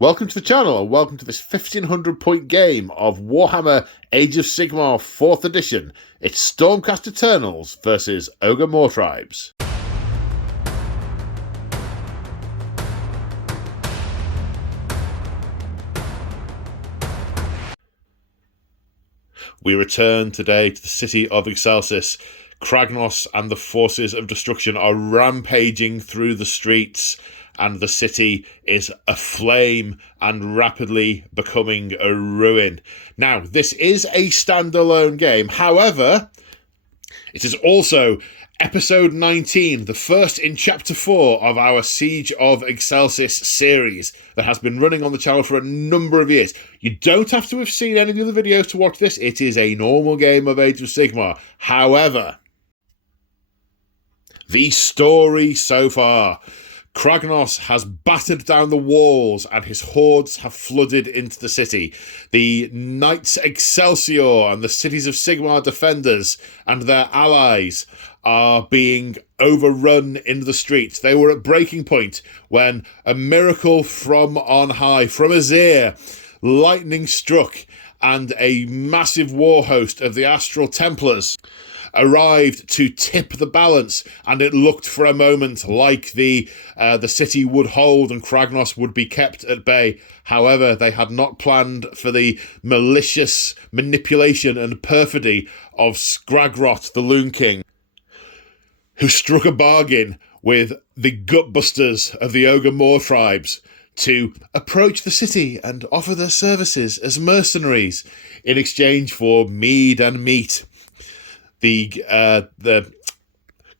Welcome to the channel and welcome to this 1500 point game of Warhammer Age of Sigmar 4th edition. It's Stormcast Eternals versus Ogor Mawtribes. We return today to the city of Excelsis. Kragnos and the forces of destruction are rampaging through the streets, and the city is aflame and rapidly becoming a ruin. Now, this is a standalone game. However, it is also episode 19, the first in chapter 4 of our Siege of Excelsis series that has been running on the channel for a number of years. You don't have to have seen any of the other videos to watch this. It is a normal game of Age of Sigmar. However, the story so far: Kragnos has battered down the walls and his hordes have flooded into the city. The Knights Excelsior and the cities of Sigmar defenders and their allies are being overrun in the streets. They were at breaking point when a miracle from on high, from Azir, lightning struck and a massive war host of the Astral Templars arrived to tip the balance, and it looked for a moment like the city would hold and Kragnos would be kept at bay. However, they had not planned for the malicious manipulation and perfidy of Skragrot, the Loon King, who struck a bargain with the gutbusters of the Ogor Mawtribes to approach the city and offer their services as mercenaries in exchange for mead and meat. The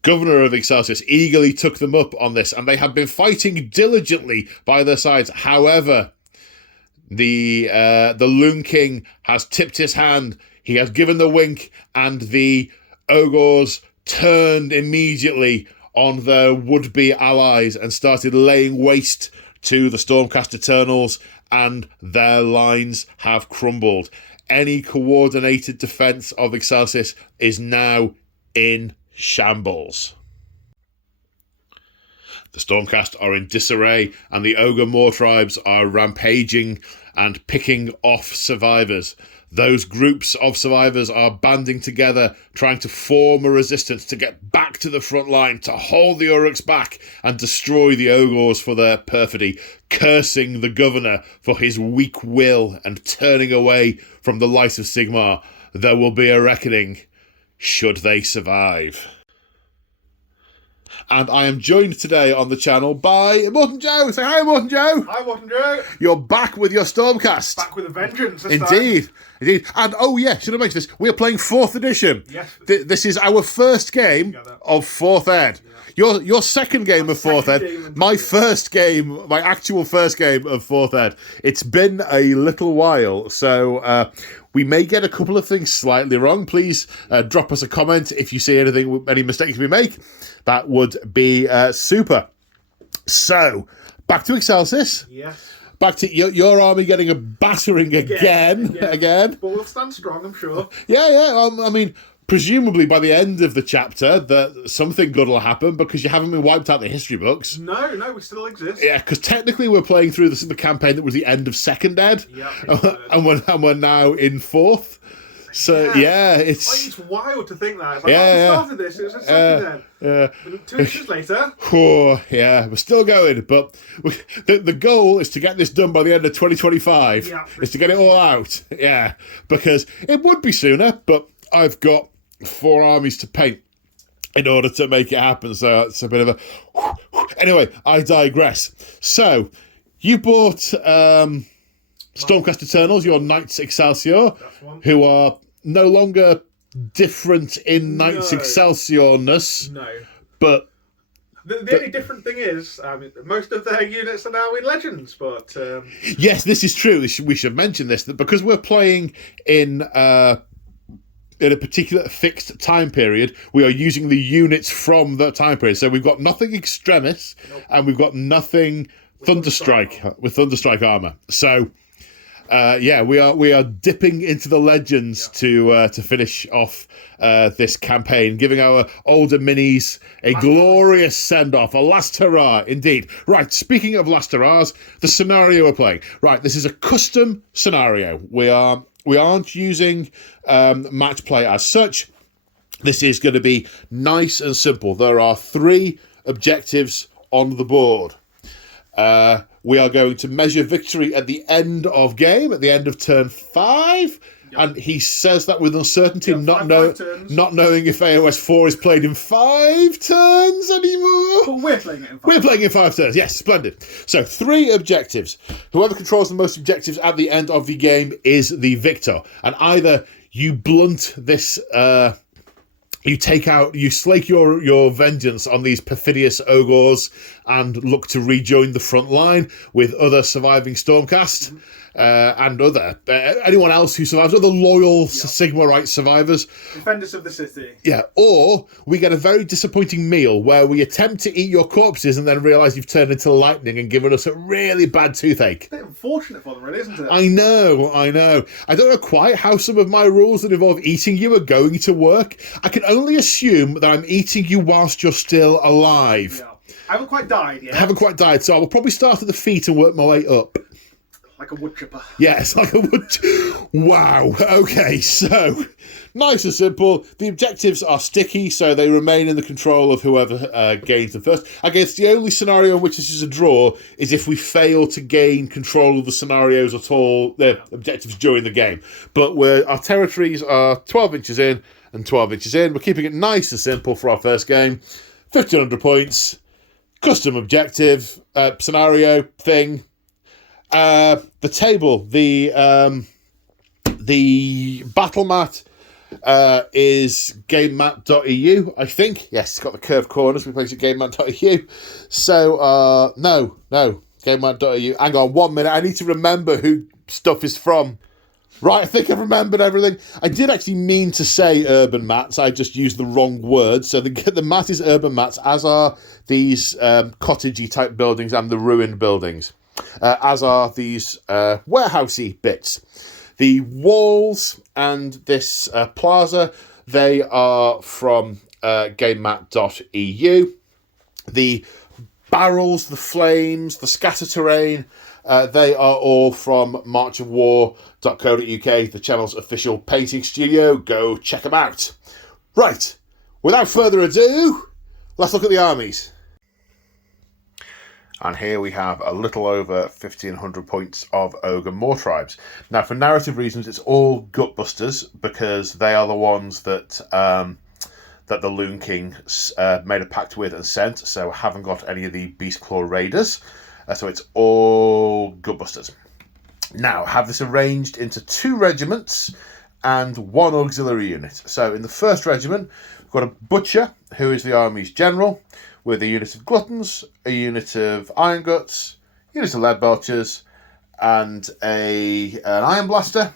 governor of Excelsis eagerly took them up on this, and they have been fighting diligently by their sides. However, the Loon King has tipped his hand. He has given the wink, and the Ogors turned immediately on their would-be allies and started laying waste to the Stormcast Eternals, and their lines have crumbled. Any coordinated defence of Excelsis is now in shambles. The Stormcast are in disarray, and the Ogor Mawtribes are rampaging and picking off survivors. Those groups of survivors are banding together, trying to form a resistance to get back to the front line, to hold the Uruks back and destroy the Ogors for their perfidy, cursing the governor for his weak will and turning away from the light of Sigmar. There will be a reckoning, should they survive. And I am joined today on the channel by Morton Joe. Say hi, Morton Joe. Hi, Morton Joe. You're back with your Stormcast. Back with a vengeance this Indeed. time. Indeed. And, oh yeah, should I mention this? We are playing 4th edition. Yes. This is our first game of 4th Ed. Yeah. Your second game of 4th Ed. My actual first game of 4th Ed. It's been a little while, so we may get a couple of things slightly wrong. Please drop us a comment if you see any mistakes we make. That would be super. So, back to Excelsis. Yes. Back to your army getting a battering again. But we'll stand strong, I'm sure. Yeah. I mean, presumably by the end of the chapter, that something good will happen because you haven't been wiped out the history books. No, we still exist. Yeah, because technically we're playing through the campaign that was the end of 2nd Ed. Yeah. And we're now in 4th. So, yeah, it's wild to think that. It's like, we started this, it was a second Ed. Yeah. But 2 years later. Oh, yeah, we're still going, but the goal is to get this done by the end of 2025. Yeah. Is to get it all out. Yeah, because it would be sooner, but I've got 4 armies to paint in order to make it happen, so it's a bit of a... Anyway, I digress. So, you bought Stormcast Eternals, your Knights Excelsior, who are no longer different in Knights Excelsior-ness. No. But the only different thing is, most of their units are now in Legends, but... Yes, this is true. We should mention this, that because we're playing in a particular fixed time period, we are using the units from that time period. So we've got nothing Extremis, and we've got nothing Thunderstrike with Thunderstrike armour. So we are dipping into the legends to finish off this campaign, giving our older minis a glorious send-off, a last hurrah, indeed. Right, speaking of last hurrahs, the scenario we're playing. Right, this is a custom scenario. We aren't using match play as such. This is going to be nice and simple. There are 3 objectives on the board. We are going to measure victory at the end of game, at the end of turn 5. Yep. And he says that with uncertainty, not knowing if AoS 4 is played in 5 turns anymore. But we're playing it in 5. We're playing in 5 turns, yes, splendid. So 3 objectives. Whoever controls the most objectives at the end of the game is the victor. And either you blunt this... you slake your vengeance on these perfidious Ogors and look to rejoin the front line with other surviving Stormcast and anyone else who survives, other loyal Sigmarite survivors. Defenders of the city. Yeah, or we get a very disappointing meal where we attempt to eat your corpses and then realise you've turned into lightning and given us a really bad toothache. A bit unfortunate for them, really, isn't it? I know. I don't know quite how some of my rules that involve eating you are going to work. I can only assume that I'm eating you whilst you're still alive. Yeah. I haven't quite died yet. I haven't quite died, so I will probably start at the feet and work my way up. Like a wood chipper. Yes, like a wood... Wow. Okay, so... Nice and simple. The objectives are sticky, so they remain in the control of whoever gains them first. I guess the only scenario in which this is a draw is if we fail to gain control of the scenarios at all, the objectives during the game. But our territories are 12 inches in and 12 inches in. We're keeping it nice and simple for our first game. 1,500 points. Custom objective, scenario, thing. The table, the battle mat is gamemat.eu, I think. Yes, it's got the curved corners. We place it gamemat.eu. So, no, gamemat.eu. Hang on 1 minute. I need to remember who stuff is from. Right, I think I've remembered everything. I did actually mean to say urban mats. I just used the wrong word. So the mat is urban mats, as are these cottagey type buildings and the ruined buildings. As are these warehousey bits. The walls and this plaza, they are from gamemat.eu. The barrels, the flames, the scatter terrain, they are all from marchofwar.co.uk, the channel's official painting studio. Go check them out. Right, without further ado, let's look at the armies. And here we have a little over 1,500 points of Ogre Mawtribes. Now, for narrative reasons, it's all Gutbusters, because they are the ones that that the Loon King made a pact with and sent, so I haven't got any of the Beastclaw Raiders. So it's all Gutbusters. Now, I have this arranged into 2 regiments and 1 auxiliary unit. So in the first regiment, we've got a Butcher, who is the army's general, with a unit of Gluttons, a unit of Iron Guts, a unit of Lead Belchers, and an Iron Blaster.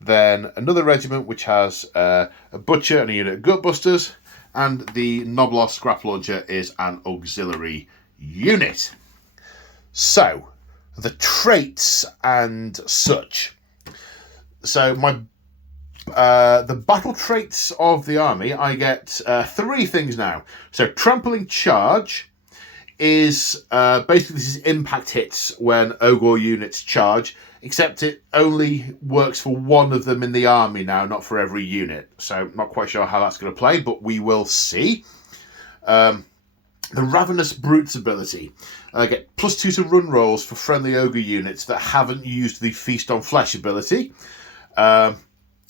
Then another regiment which has a Butcher and a unit of Gutbusters, and the Noblar Scrap Launcher is an auxiliary unit. So, the traits and such. So, the battle traits of the army, I get 3 things now. So, Trampling Charge is basically, this is impact hits when Ogor units charge, except it only works for 1 of them in the army now, not for every unit. So, not quite sure how that's going to play, but we will see. The Ravenous Brutes ability. I get +2 to run rolls for friendly ogre units that haven't used the Feast on Flesh ability.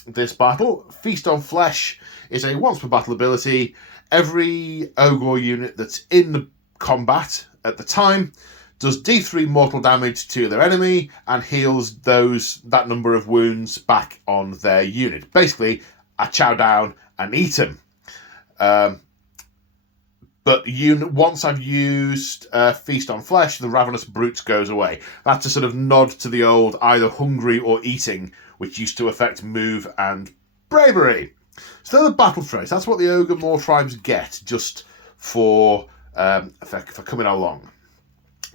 This battle, Feast on Flesh, is a once per battle ability. Every ogre unit that's in combat at the time does D3 mortal damage to their enemy and heals that number of wounds back on their unit. Basically, I chow down and eat them. But once I've used Feast on Flesh, the Ravenous Brutes goes away. That's a sort of nod to the old either hungry or eating, which used to affect move and bravery. So they're the battle traits. That's what the Ogre Mawtribes get, just for coming along.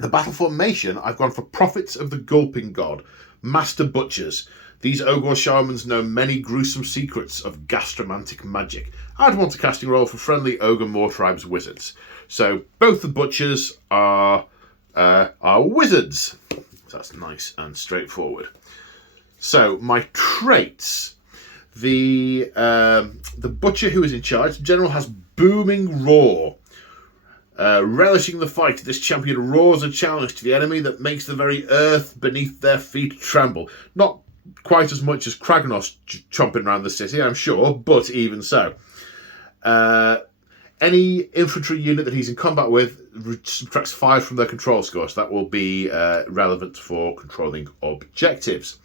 The battle formation, I've gone for Prophets of the Gulping God, Master Butchers. These Ogor shamans know many gruesome secrets of gastromantic magic. I'd want a casting roll for friendly Ogre Mawtribes wizards. So both the Butchers are wizards. So that's nice and straightforward. So my traits. The Butcher who is in charge, the General, has Booming Roar. Relishing the fight, this champion roars a challenge to the enemy that makes the very earth beneath their feet tremble. Not quite as much as Kragnos chomping around the city, I'm sure, but even so. Any infantry unit that he's in combat with subtracts 5 from their control score, so that will be relevant for controlling objectives.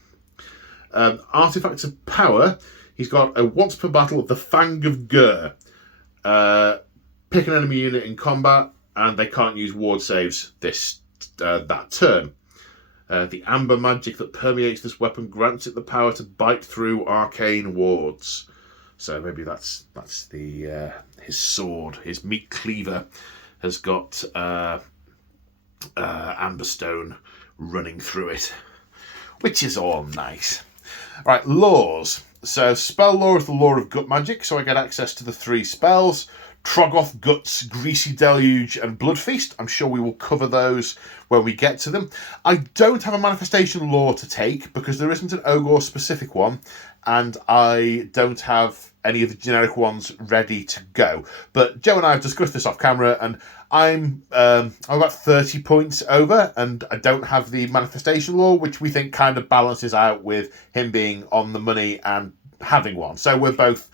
Artifacts of Power, he's got a once per battle of the Fang of Gur. Pick an enemy unit in combat, and they can't use ward saves that turn. The amber magic that permeates this weapon grants it the power to bite through arcane wards. So maybe that's the his sword, his meat cleaver, has got amberstone running through it, which is all nice. Right, laws. So spell law is the law of gut magic, so I get access to the 3 spells. Troggoth, Guts, Greasy Deluge, and Blood Feast. I'm sure we will cover those when we get to them. I don't have a manifestation law to take because there isn't an Ogor specific one, and I don't have any of the generic ones ready to go. But Joe and I have discussed this off camera, and I'm about 30 points over, and I don't have the manifestation law, which we think kind of balances out with him being on the money and having one. So we're both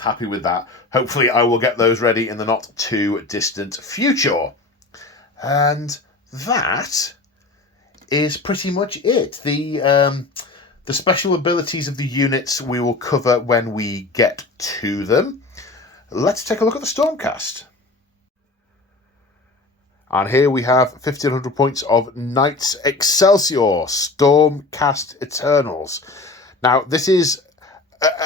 happy with that. Hopefully I will get those ready in the not too distant future. And that is pretty much it. The special abilities of the units we will cover when we get to them. Let's take a look at the Stormcast. And here we have 1,500 points of Knights Excelsior, Stormcast Eternals. Now, this is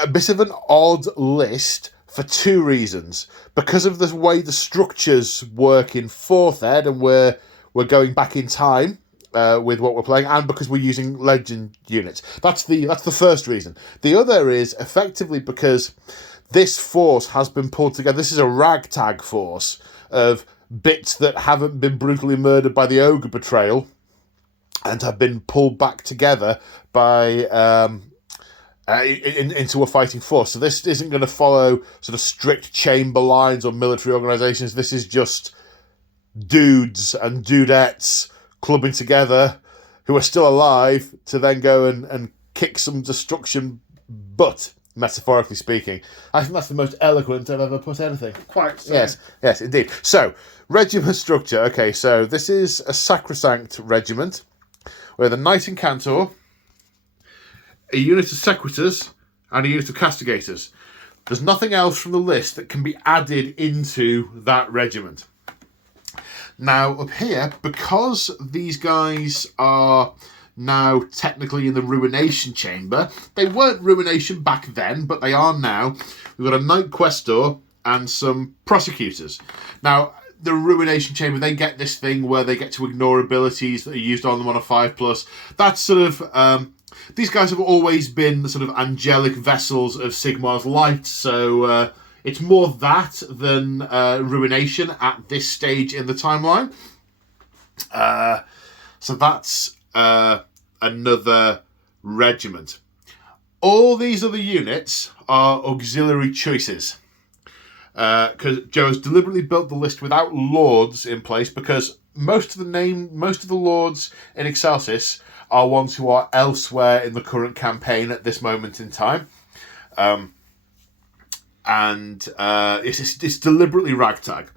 a bit of an odd list for 2 reasons. Because of the way the structures work in 4th Ed, and we're going back in time with what we're playing, and because we're using legend units. That's the first reason. The other is effectively because this force has been pulled together. This is a ragtag force of bits that haven't been brutally murdered by the Ogre betrayal and have been pulled back together by into a fighting force. So this isn't going to follow sort of strict chamber lines or military organisations. This is just dudes and dudettes clubbing together who are still alive to then go and kick some destruction butt, metaphorically speaking. I think that's the most eloquent I've ever put anything. Quite so. Yes, indeed. So, regiment structure. Okay, so this is a sacrosanct regiment with a knight and cantor, a unit of sequitors, and a unit of castigators. There's nothing else from the list that can be added into that regiment. Now, up here, because these guys are now technically in the Ruination Chamber, they weren't Ruination back then, but they are now. We've got a Knight Questor and some Prosecutors. Now, the Ruination Chamber, they get this thing where they get to ignore abilities that are used on them on a 5+. That's sort of... these guys have always been the sort of angelic vessels of Sigmar's light, so it's more that than Ruination at this stage in the timeline. So that's another regiment. All these other units are auxiliary choices. Because Joe's deliberately built the list without lords in place, because most of the lords in Excelsis are ones who are elsewhere in the current campaign at this moment in time. It's deliberately ragtag.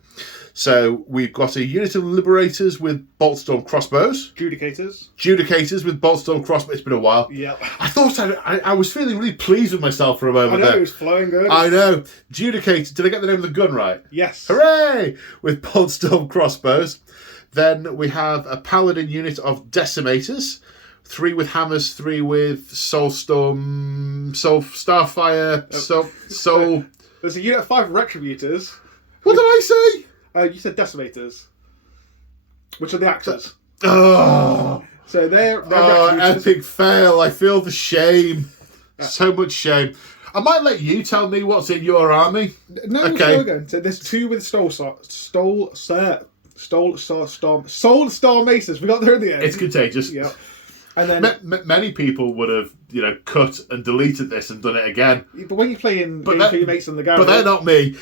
So we've got a unit of Liberators with Boltstorm crossbows. Judicators with Boltstorm crossbows. It's been a while. Yeah. I thought I was feeling really pleased with myself for a moment there. I know, it was flowing good. I know. Judicators. Did I get the name of the gun right? Yes. Hooray! With Boltstorm crossbows. Then we have a Paladin unit of Decimators. 3 with hammers, 3 with Starfire, Soul. There's a unit of 5 Retributors. What did I say? You said Decimators, which are the axes. Oh, So they're epic fail. I feel the shame. So much shame. I might let you tell me what's in your army. No, okay. Slogan. So there's 2 with Soul Star Maces. We got there in the end. It's contagious. Yeah. And then many people would have, cut and deleted this and done it again. But when you play in games for your mates on the garage, but they're not me.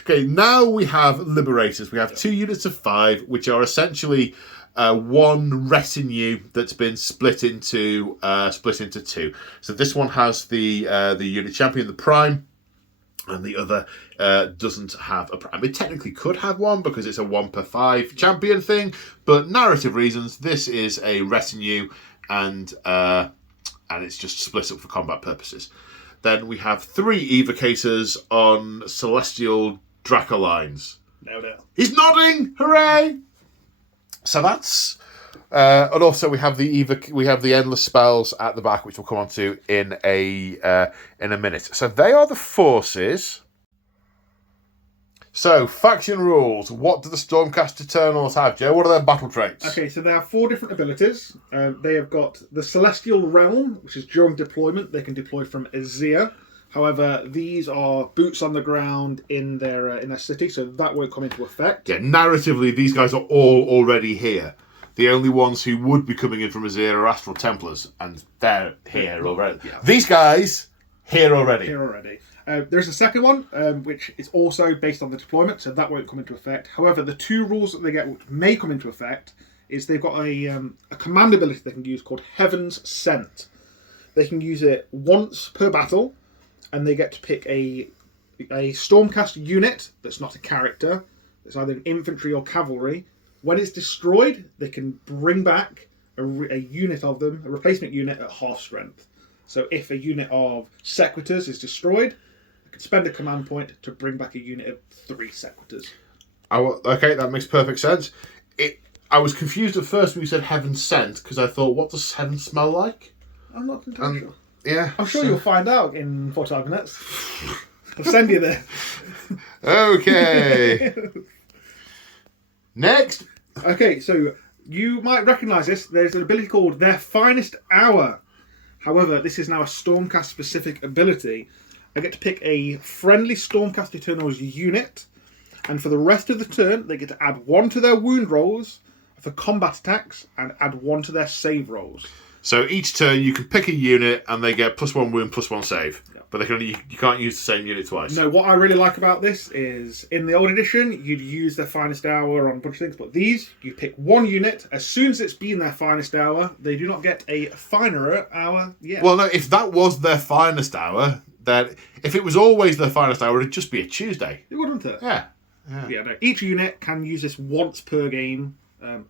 Okay, now we have Liberators. We have 2 units of 5, which are essentially one retinue that's been split into 2. So this one has the unit champion, the Prime, and the other doesn't have a Prime. It technically could have one because it's a 1 per 5 champion thing, but narrative reasons, this is a retinue, and it's just split up for combat purposes. Then we have 3 evocators on Celestial Dracolines. No. He's nodding! Hooray! So that's, and also we have the endless spells at the back, which we'll come on to in a minute. So they are the forces. So faction rules. What do the Stormcast Eternals have, Joe? What are their battle traits? Okay, so they have 4 different abilities. They have got the Celestial Realm, which is during deployment. They can deploy from Azir. However, these are boots on the ground in their city, so that won't come into effect. Yeah, narratively, these guys are all already here. The only ones who would be coming in from Azir are Astral Templars, and they're here already. Yeah. These guys, here already. There's a second one, which is also based on the deployment, so that won't come into effect. However, the 2 rules that they get which may come into effect is they've got a command ability they can use called Heaven's Sent. They can use it once per battle, and they get to pick a Stormcast unit that's not a character. It's either an infantry or cavalry. When it's destroyed, they can bring back a unit of them, a replacement unit at half strength. So if a unit of Sequitors is destroyed, they can spend a command point to bring back a unit of 3 Sequitors. Okay, that makes perfect sense. I was confused at first when you said Heaven Sent, because I thought, what does heaven smell like? I'm not entirely sure. Yeah. I'm sure you'll find out in 45 minutes. I'll send you there. Okay. Next. Okay, so you might recognise this. There's an ability called Their Finest Hour. However, this is now a Stormcast specific ability. I get to pick a friendly Stormcast Eternals unit, and for the rest of the turn, they get to add 1 to their wound rolls for combat attacks and add 1 to their save rolls. So each turn you can pick a unit and they get +1 wound, +1 save. Yeah. But you can't use the same unit twice. No, what I really like about this is in the old edition, you'd use their finest hour on a bunch of things, but these, you pick 1 unit. As soon as it's been their finest hour, they do not get a finer hour yet. Well, no, if that was their finest hour, then if it was always their finest hour, it'd just be a Tuesday. It wouldn't it? Yeah. No, each unit can use this once per game.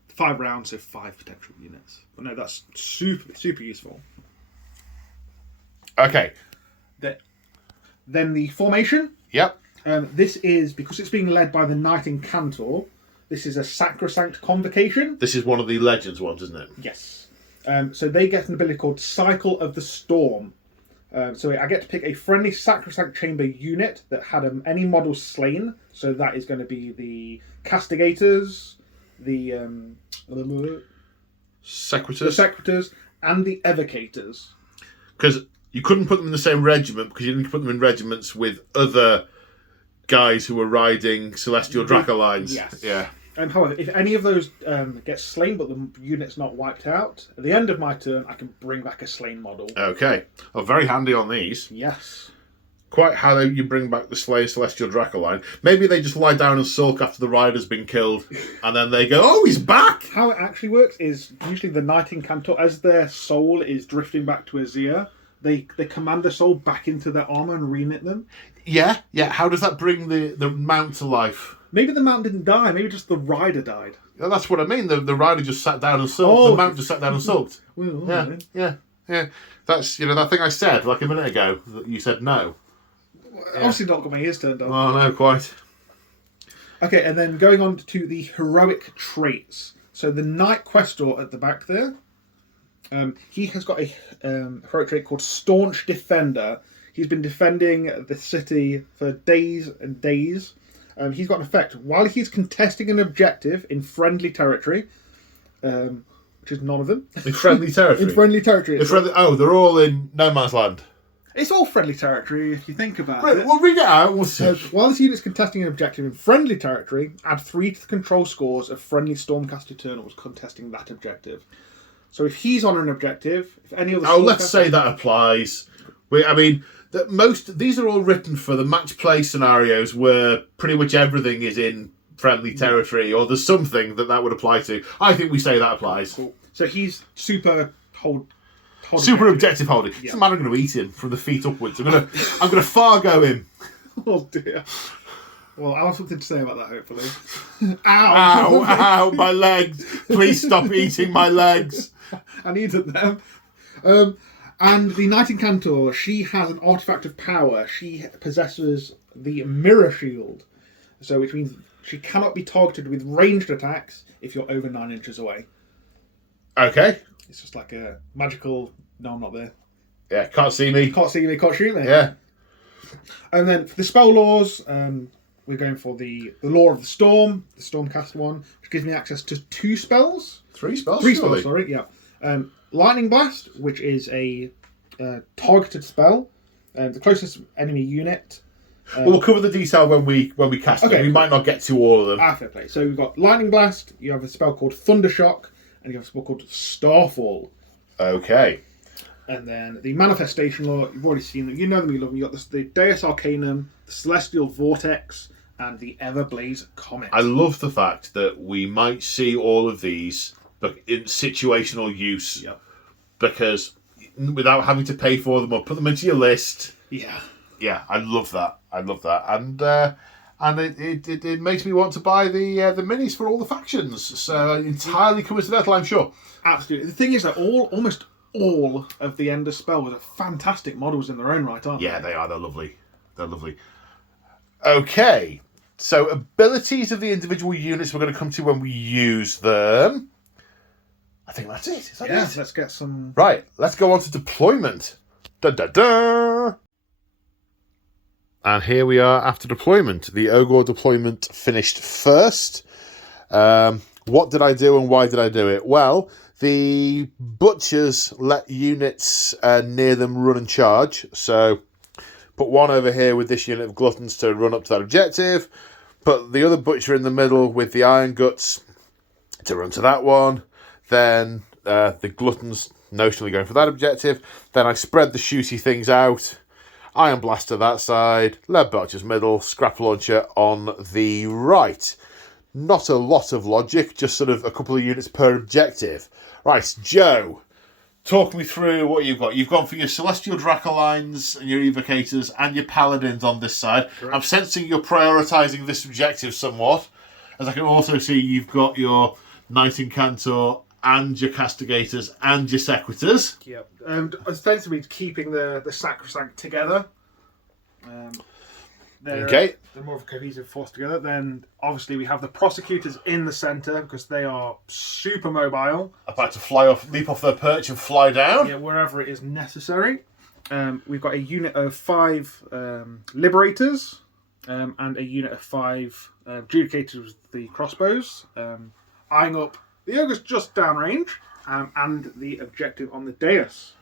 5 rounds, so 5 potential units. But no, that's super useful. Okay. Then the formation. Yep. This is, because it's being led by the Knight Incantor, this is a Sacrosanct Convocation. This is one of the Legends ones, isn't it? Yes. So they get an ability called Cycle of the Storm. So I get to pick a friendly Sacrosanct Chamber unit that had any model slain. So that is going to be the Castigators, the Sequitors, and the Evocators. Because you couldn't put them in the same regiment, because you didn't put them in regiments with other guys who were riding Celestial Dracolines. Yes. Yeah. However, if any of those get slain, but the unit's not wiped out, at the end of my turn, I can bring back a slain model. Okay. Oh, very handy on these. Yes. Quite how you bring back the slain Celestial Dracoline. Maybe they just lie down and sulk after the rider's been killed, and then they go, "Oh, he's back!" How it actually works is usually the Knight Incantor, as their soul is drifting back to Azir, they command their soul back into their armour and reknit them. Yeah. How does that bring the mount to life? Maybe the mount didn't die. Maybe just the rider died. Yeah, that's what I mean. The rider just sat down and sulked. Oh. The mount just sat down and sulked. Well, Yeah. That's that thing I said like a minute ago. That you said no. Obviously not got my ears turned on. Oh, no, quite. Okay, and then going on to the heroic traits. So the Knight Questor at the back there, he has got a heroic trait called Staunch Defender. He's been defending the city for days and days. He's got an effect. While he's contesting an objective in friendly territory, which is none of them. In friendly territory? In friendly territory. They're all in no man's land. It's all friendly territory if you think about it. We'll read it out. We'll see. While this unit's contesting an objective in friendly territory, add 3 to the control scores of friendly Stormcast Eternals contesting that objective. So if he's on an objective, if any other... let's say that applies. These are all written for the match play scenarios where pretty much everything is in friendly territory, or there's something that would apply to. I think we say that applies. Cool. So he's super objective holding. Yeah. Doesn't matter. I'm going to eat him from the feet upwards. I'm going to Fargo him. Oh dear. Well, I'll have something to say about that. Hopefully. Ow! My legs! Please stop eating my legs. I needed them. And the Knight Incantor, she has an artifact of power. She possesses the Mirror Shield, so which means she cannot be targeted with ranged attacks if you're over 9 inches away. Okay. It's just like a magical... No, I'm not there. Yeah, can't see me. Can't see me, can't shoot me. Yeah. And then for the spell laws, we're going for the Law of the Storm, the Stormcast one, which gives me access to 2 spells. 3 spells? 3 spells, sorry, yeah. Lightning Blast, which is a targeted spell. The closest enemy unit... we'll cover the detail when we cast them. We might not get to all of them. Fair play. So we've got Lightning Blast, you have a spell called Thundershock, and you have a spell called Starfall. Okay. And then the Manifestation Law, you've already seen them. You know them, you love them. You've got the Deus Arcanum, the Celestial Vortex, and the Everblaze Comet. I love the fact that we might see all of these in situational use. Yep. Because without having to pay for them or put them into your list. Yeah. Yeah, I love that. And it makes me want to buy the minis for all the factions. So entirely coincidental, I'm sure. Absolutely. The thing is that almost all of the Ender spells are fantastic models in their own right, aren't they? Yeah, they are. They're lovely. They're lovely. Okay. So abilities of the individual units we're going to come to when we use them. I think that's it. Is that it? Let's get some... Right, let's go on to deployment. Dun, dun, dun. And here we are after deployment. The Ogor deployment finished first. What did I do and why did I do it? Well, the butchers let units near them run and charge. So put one over here with this unit of gluttons to run up to that objective. Put the other butcher in the middle with the iron guts to run to that one. Then the gluttons notionally going for that objective. Then I spread the shooty things out. Iron Blaster that side, Lead Belcher's middle, Scrap Launcher on the right. Not a lot of logic, just sort of a couple of units per objective. Right, Joe, talk me through what you've got. You've gone for your Celestial Dracolines and your Evocators and your Paladins on this side. Correct. I'm sensing you're prioritising this objective somewhat, as I can also see you've got your Knight Incantor and your Castigators and your Sequitors. Yep. Ostensibly keeping the Sacrosanct together. They're more of a cohesive force together. Then obviously we have the Prosecutors in the centre because they are super mobile. About to leap off their perch and fly down. Yeah, wherever it is necessary. We've got a unit of 5 Liberators and a unit of 5 Judicators with the crossbows. Eyeing up the Ogre's just downrange, and the objective on the dais.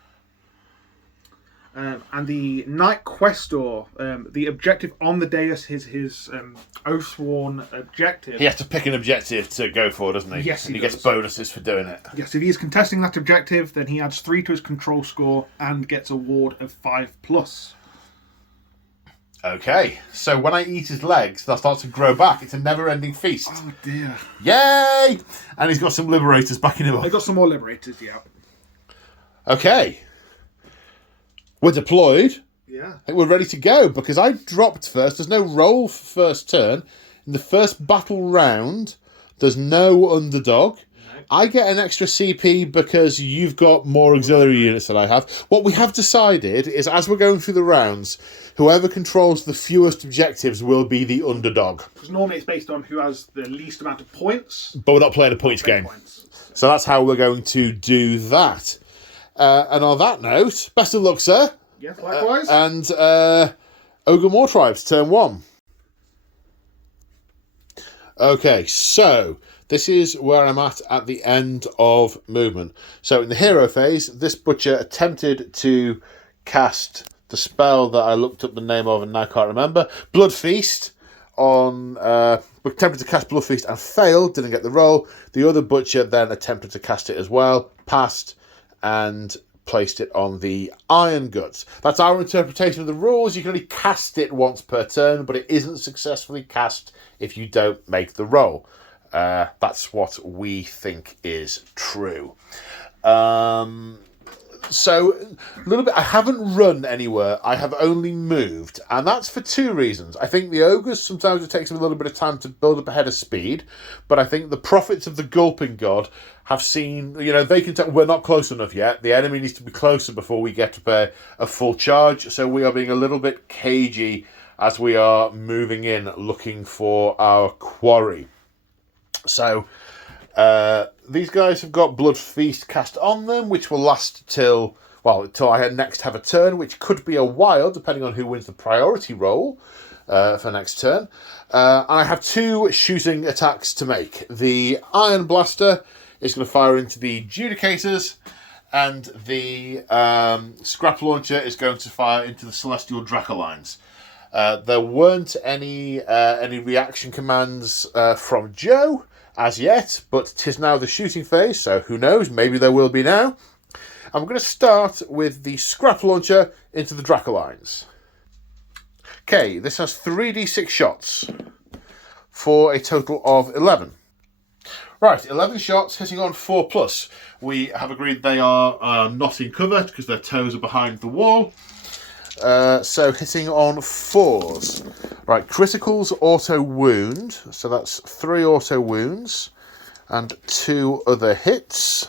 And the Knight Questor, the objective on the dais is his Oathsworn objective. He has to pick an objective to go for, doesn't he? Yes, he gets bonuses for doing it. Yes, if he is contesting that objective, then he adds 3 to his control score and gets a ward of 5+. Okay, so when I eat his legs, they'll start to grow back. It's a never-ending feast. Oh, dear. Yay! And he's got some Liberators backing him up. I've got some more Liberators, yeah. Okay. We're deployed. Yeah. I think we're ready to go, because I dropped first. There's no roll for first turn. In the first battle round, there's no underdog. I get an extra CP because you've got more auxiliary units than I have. What we have decided is, as we're going through the rounds, whoever controls the fewest objectives will be the underdog. Because normally it's based on who has the least amount of points. But we're not playing a points game. So that's how we're going to do that. And on that note, best of luck, sir. Yes, likewise. And Ogor Mawtribes, turn 1. Okay, so this is where I'm at the end of movement. So in the hero phase, this butcher attempted to cast the spell that I looked up the name of and now can't remember. Blood Feast on attempted to cast Blood Feast and failed, didn't get the roll. The other butcher then attempted to cast it as well, passed, and placed it on the Iron Guts. That's our interpretation of the rules. You can only cast it once per turn, but it isn't successfully cast if you don't make the roll. That's what we think is true. So, a little bit, I haven't run anywhere, I have only moved, and that's for two reasons. I think the ogres, sometimes it takes them a little bit of time to build up ahead of speed, but I think the prophets of the Gulping God have seen, they can tell we're not close enough yet. The enemy needs to be closer before we get to a full charge, so we are being a little bit cagey as we are moving in, looking for our quarry. So, these guys have got Blood Feast cast on them, which will last till I next have a turn, which could be a while, depending on who wins the priority roll for next turn. And I have two shooting attacks to make. The Iron Blaster is going to fire into the Judicators, and the Scrap Launcher is going to fire into the Celestial Dracolines. There weren't any reaction commands from Joe as yet, but 'tis now the shooting phase, so who knows, maybe there will be now. I'm going to start with the Scrap Launcher into the Dracolines. Okay, this has 3d6 shots for a total of 11. Right, 11 shots hitting on 4+. We have agreed they are not in cover because their toes are behind the wall. So hitting on 4s. Right, criticals auto wound. So that's 3 auto wounds and 2 other hits.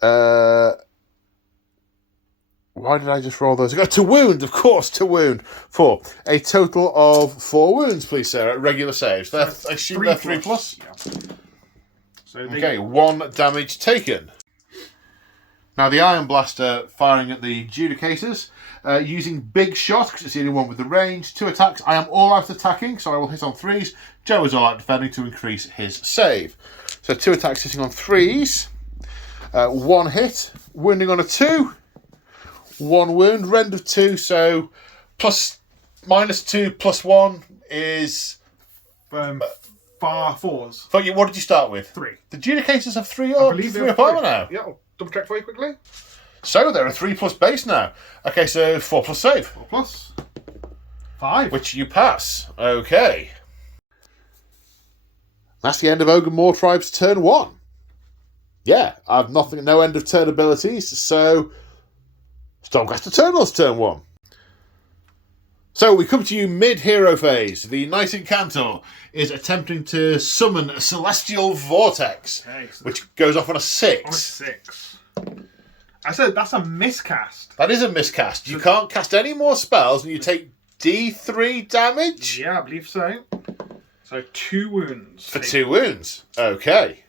Why did I just roll those? To wound, of course, to wound. 4. A total of 4 wounds, please, Sarah, at regular saves. I assume they're 3+. Yeah. So okay, 1 damage taken. Now the Iron Blaster firing at the Judicators, using Big Shot, because it's the only one with the range. 2 attacks. I am all out attacking, so I will hit on 3s. Joe is all out defending to increase his save. So 2 attacks hitting on 3s. 1 hit, wounding on a 2. 1 wound, rend of 2, so -2 +1 is... 4s. What did you start with? 3. The Judicators have 3 I believe 3 up armor now. Yeah, I'll double check for you quickly. So they're a 3+ base now. Okay, so 4+ save. 4+. 5. Which you pass. Okay. That's the end of Ogre Mawtribes turn 1. Yeah, I've no end of turn abilities, so Stormcast Eternals turn 1. So we come to you mid-hero phase. The Knight Incantor is attempting to summon a Celestial Vortex, which goes off on a 6. On a 6. I said that's a miscast. That is a miscast. You can't cast any more spells and you take D3 damage? Yeah, I believe so. So 2 wounds. For 2 wounds. Okay.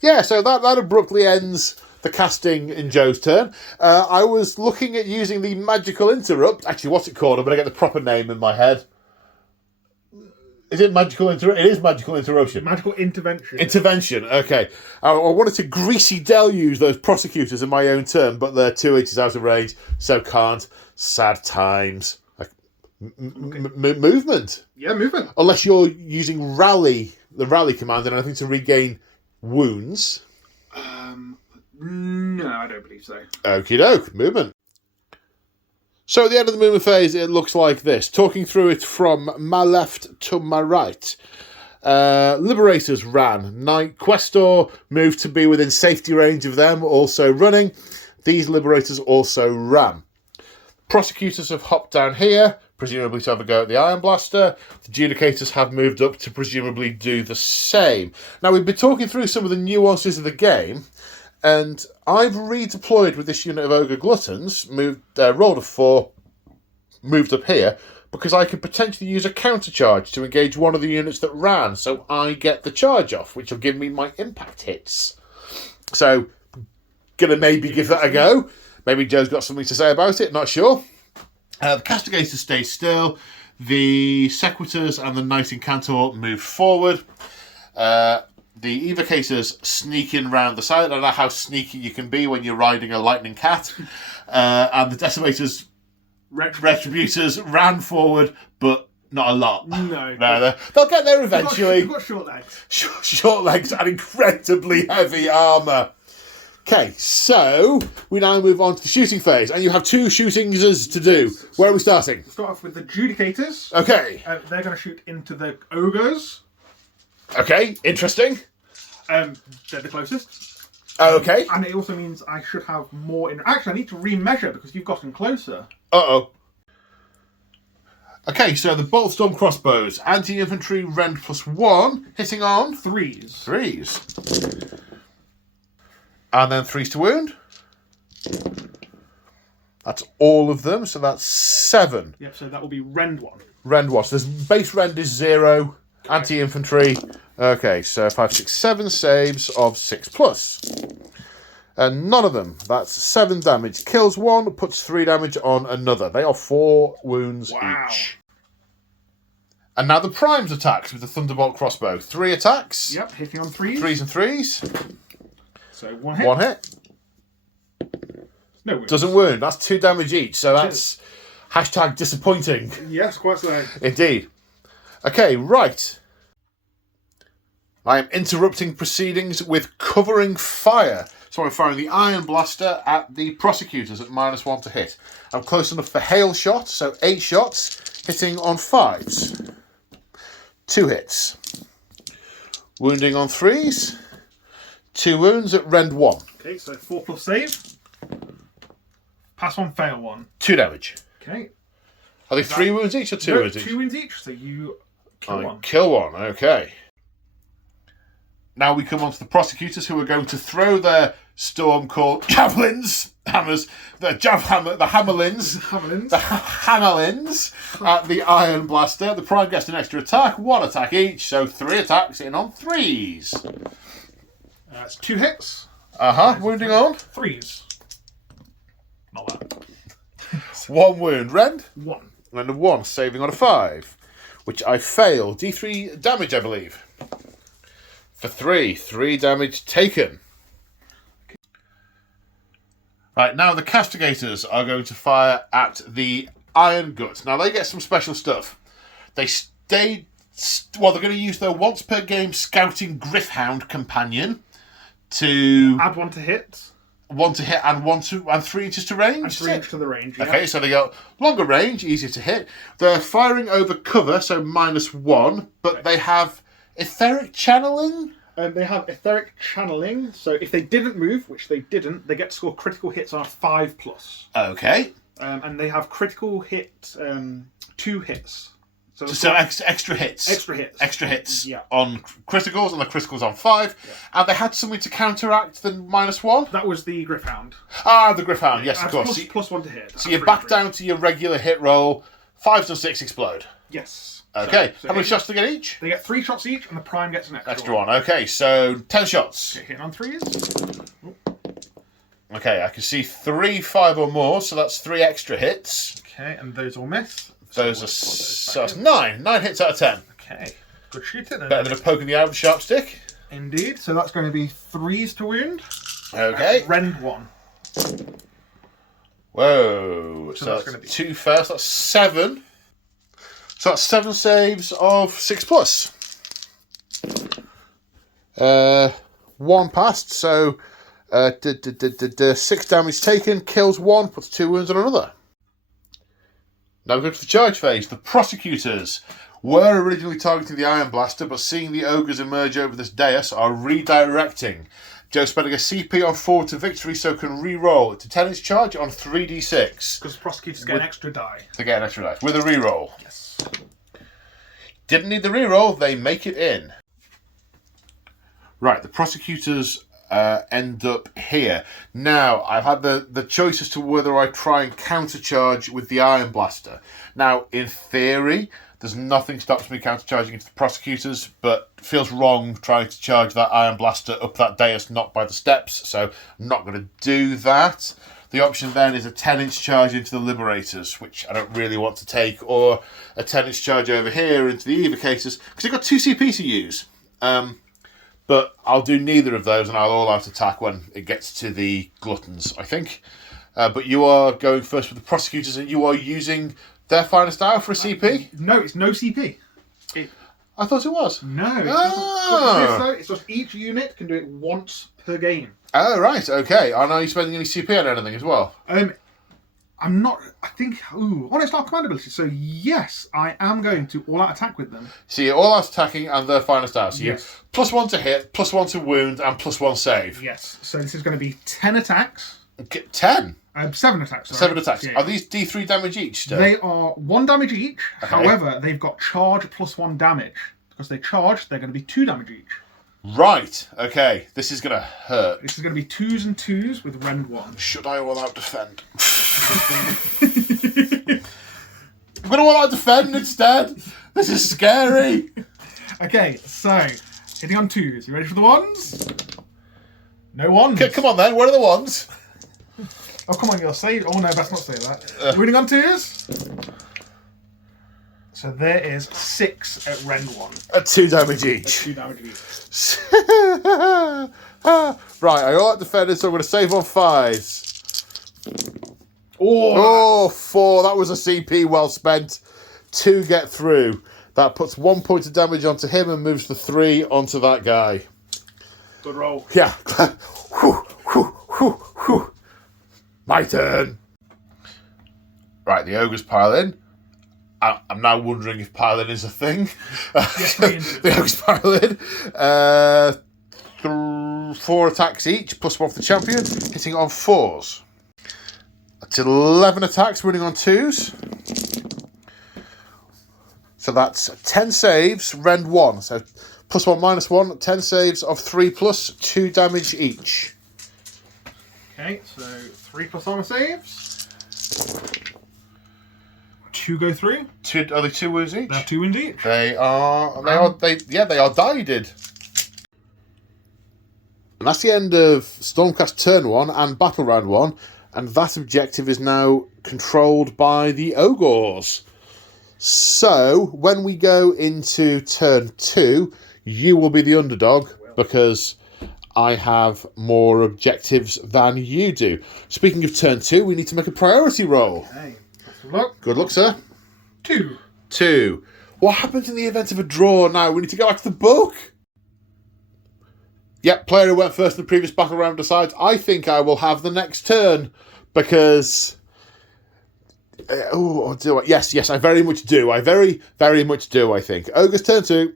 Yeah, so that abruptly ends the casting in Joe's turn. I was looking at using the Magical Interrupt. Actually, what's it called? I'm going to get the proper name in my head. Is it Magical Interruption? It is Magical Interruption. Magical Intervention. Intervention, okay. I wanted to greasy deluge those prosecutors in my own turn, but they're 2 inches out of range, so can't. Sad times. Movement. Yeah, movement. Unless you're using the rally command and anything to regain wounds. No, I don't believe so. Okie doke, movement. So at the end of the movement phase, it looks like this. Talking through it from my left to my right. Liberators ran. Knight Questor moved to be within safety range of them, also running. These Liberators also ran. Prosecutors have hopped down here, presumably to have a go at the Iron Blaster. The Judicators have moved up to presumably do the same. Now, we've been talking through some of the nuances of the game, and I've redeployed with this unit of Ogre Gluttons, rolled a 4, moved up here, because I could potentially use a countercharge to engage one of the units that ran, so I get the charge off, which will give me my impact hits. So, gonna maybe give that a go. Maybe Joe's got something to say about it, not sure. The Castigator stays still. The Sequitors and the Knight Incantor move forward. The Evocators sneaking round the side. I don't know how sneaky you can be when you're riding a lightning cat. And the Decimators, Retributors ran forward, but not a lot. No. They'll get there eventually. They've got short legs. Short legs and incredibly heavy armour. Okay, so we now move on to the shooting phase. And you have 2 shootings to do. Where are we starting? Start off with the Judicators. Okay. They're going to shoot into the Ogres. Okay, interesting. They're the closest. Okay. And it also means I should have more in... Actually, I need to remeasure because you've gotten closer. Uh-oh. Okay, so the Boltstorm crossbows. Anti-infantry rend +1, hitting on... 3s. 3s. And then 3s to wound. That's all of them, so that's 7. Yep, so that will be rend 1. Rend 1. So this base rend is 0. Anti-infantry. Okay, so 5, 6, 7 saves of 6+. And none of them. That's 7 damage. Kills 1, puts 3 damage on another. They are 4 wounds each. And now the Primes attacks with the Thunderbolt crossbow. 3 attacks. Yep, hitting on 3s. 3s and 3s. So 1 hit. 1 hit. No wounds. Doesn't wound. That's 2 damage each. So that's hashtag disappointing. Yes, quite so. Indeed. Okay, right. I am interrupting proceedings with covering fire. So I'm firing the Iron Blaster at the Prosecutors at -1 to hit. I'm close enough for hail shot, so 8 shots, hitting on 5s. 2 hits. Wounding on 3s. 2 wounds at rend 1. Okay, so 4+ save. Pass 1, fail 1. 2 damage. Okay. Are they 3 wounds each or 2 wounds each? 2 wounds each, so you kill 1. Kill 1, okay. Now we come on to the Prosecutors, who are going to throw their storm called javelins, hammers, the hammerlins, the hammerlins at the Iron Blaster. The Prime gets an extra attack, 1 attack each, so 3 attacks in on 3s. That's 2 hits. Wounding on 3s. Not bad. 1 wound. Rend? 1. Rend of 1, saving on a 5, which I fail. D3 damage, I believe. For 3 damage taken. Right, now the Castigators are going to fire at the Iron Gut. Now they get some special stuff. They're going to use their once per game Scouting Griffhound companion to add 1 to hit. 1 to hit and 3 inches to range. And 3 inches to the range. Yeah. Okay, so they got longer range, easier to hit. They're firing over cover, so -1, but they have etheric channeling. They have etheric channeling, so if they didn't move, which they didn't, they get to score critical hits on a 5+. Okay. And they have critical hit 2 hits. So extra hits. Extra hits on criticals, and the criticals on 5. Yeah. And they had something to counteract the -1. That was the Griffhound. The Griffhound, yes, of course. +1 to hit. So you're back down to your regular hit roll. 5s and 6 explode. Yes. Okay. So how many shots do they get each? They get 3 shots each, and the Prime gets an extra one. Okay, so 10 shots. Hitting on 3s. Okay, I can see 3, 5 or more, so that's 3 extra hits. Okay, and those all miss. That's 9. 9 hits out of 10. Okay. Good shooting. Better than a poke in the eye with a sharp stick. Indeed. So that's going to be 3s to wound. Okay. Rend 1. Whoa. So that's going to be 2 first. That's 7. So that's 7 saves of 6+. 1 passed, so 6 damage taken, kills 1, puts 2 wounds on another. Now we go to the charge phase. The Prosecutors were originally targeting the Iron Blaster, but seeing the Ogres emerge over this dais, are redirecting. Joe spending a CP on 4 to victory, so can re-roll to 10 inch charge on 3d6. Because Prosecutors get an extra die. They get an extra die with a re-roll. Yes. Didn't need the re-roll, they make it in. Right, the Prosecutors end up here. Now, I've had the choice as to whether I try and countercharge with the Iron Blaster. Now, in theory, there's nothing stops me countercharging into the Prosecutors, but it feels wrong trying to charge that Iron Blaster up that dais, not by the steps, so I'm not going to do that. The option then is a 10-inch charge into the Liberators, which I don't really want to take, or a 10-inch charge over here into the Evocators, because you've got 2 CP to use. But I'll do neither of those, and I'll all-out attack when it gets to the Gluttons, I think. But you are going first with the Prosecutors, and you are using their finest hour for a CP? No, it's no CP. I thought it was. No. It's just each unit can do it once per game. Oh, right, okay. And are you spending any CP on anything as well? I'm not. I think. Honest our command ability. So yes, I am going to all-out attack with them. So you're all-out attacking and their finest hour. So Yes. you're +1 to hit, +1 to wound, and +1 save. Yes. So this is going to be 10 attacks. 10? 7 attacks. Sorry. 7 attacks. Yeah. Are these D3 damage each still? They are 1 damage each. Okay. However, they've got charge +1 damage. Because they charge, they're going to be 2 damage each. Right, okay. This is going to hurt. This is going to be 2s and 2s with rend 1. Should I all-out defend? I'm going to all-out defend instead. This is scary. Okay, so hitting on 2s. You ready for the 1s? No 1s. Come on then, what are the ones? Oh, come on, you'll say. Oh, no, best not say that. Winning on 2s? So there is 6 at rend 1. At 2 damage each. 2 damage each. Right, I all-out defended, so I'm going to save on 5s. Oh, 4. That was a CP well spent. 2 get through. That puts 1 point of damage onto him and moves the 3 onto that guy. good roll. Yeah. Whew, whew, whew, whew. My turn. Right, the ogres pile in. I'm now wondering if piling is a thing. Yes, The ogres pile in. 4 attacks each, +1 for the champion, hitting on 4s. That's 11 attacks, running on 2s. So that's 10 saves, rend 1. So +1, -1, 10 saves of 3+, 2 damage each. Okay, so 3 plus armor saves. 2 go through. Are they 2 wounds each? They're 2 wounds each. They are died. And that's the end of Stormcast turn 1 and battle round 1, and that objective is now controlled by the Ogors. So when we go into turn 2, you will be the underdog because I have more objectives than you do. Speaking of turn 2, we need to make a priority roll. Okay, best of luck. Good luck, sir. 2. 2. What happens in the event of a draw now? We need to go back to the book. Yep, player who went first in the previous battle round decides, I think I will have the next turn because... do I? Yes, I very much do. I very, very much do, I think. Ogre's turn 2.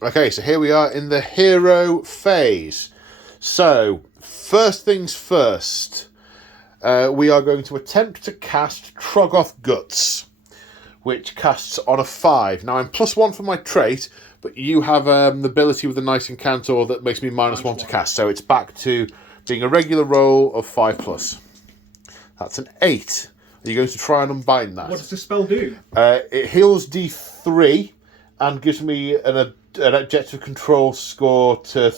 Okay, so here we are in the hero phase. So, first things first. We are going to attempt to cast Troggoth Guts, which casts on a 5. Now, I'm +1 for my trait, but you have the ability with the Nice Encantor that makes me -1 to cast. So it's back to being a regular roll of 5+. That's an 8. Are you going to try and unbind that? What does this spell do? It heals D3 and gives me an objective control score to...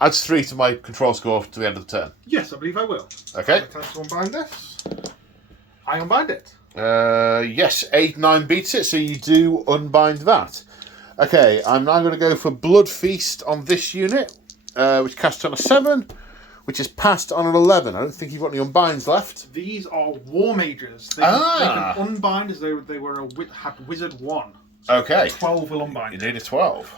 adds 3 to my control score to the end of the turn. Yes, I believe I will. Okay. I'm going to unbind this. I unbind it. Yes, 8-9 beats it, so you do unbind that. Okay, I'm now going to go for Blood Feast on this unit, which casts on a 7, which is passed on an 11. I don't think you've got any unbinds left. These are War Mages. They can unbind as they were had Wizard 1. So Okay. 12 will unbind. You need a 12.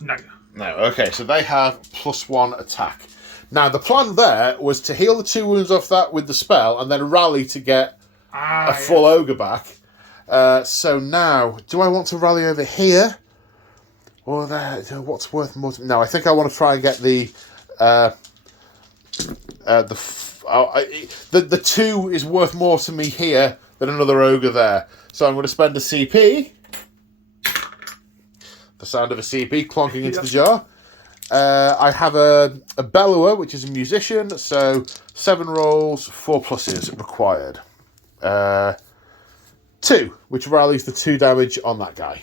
No. No, okay, so they have +1 attack. Now, the plan there was to heal the 2 wounds off that with the spell and then rally to get a full ogre back. So now, do I want to rally over here? Or there? What's worth more? No, I think I want to try and get the 2 is worth more to me here than another ogre there. So I'm going to spend a CP. The sound of a CP clonking into the jar. I have a bellower, which is a musician, so 7 rolls, 4 pluses required. 2, which rallies the 2 damage on that guy.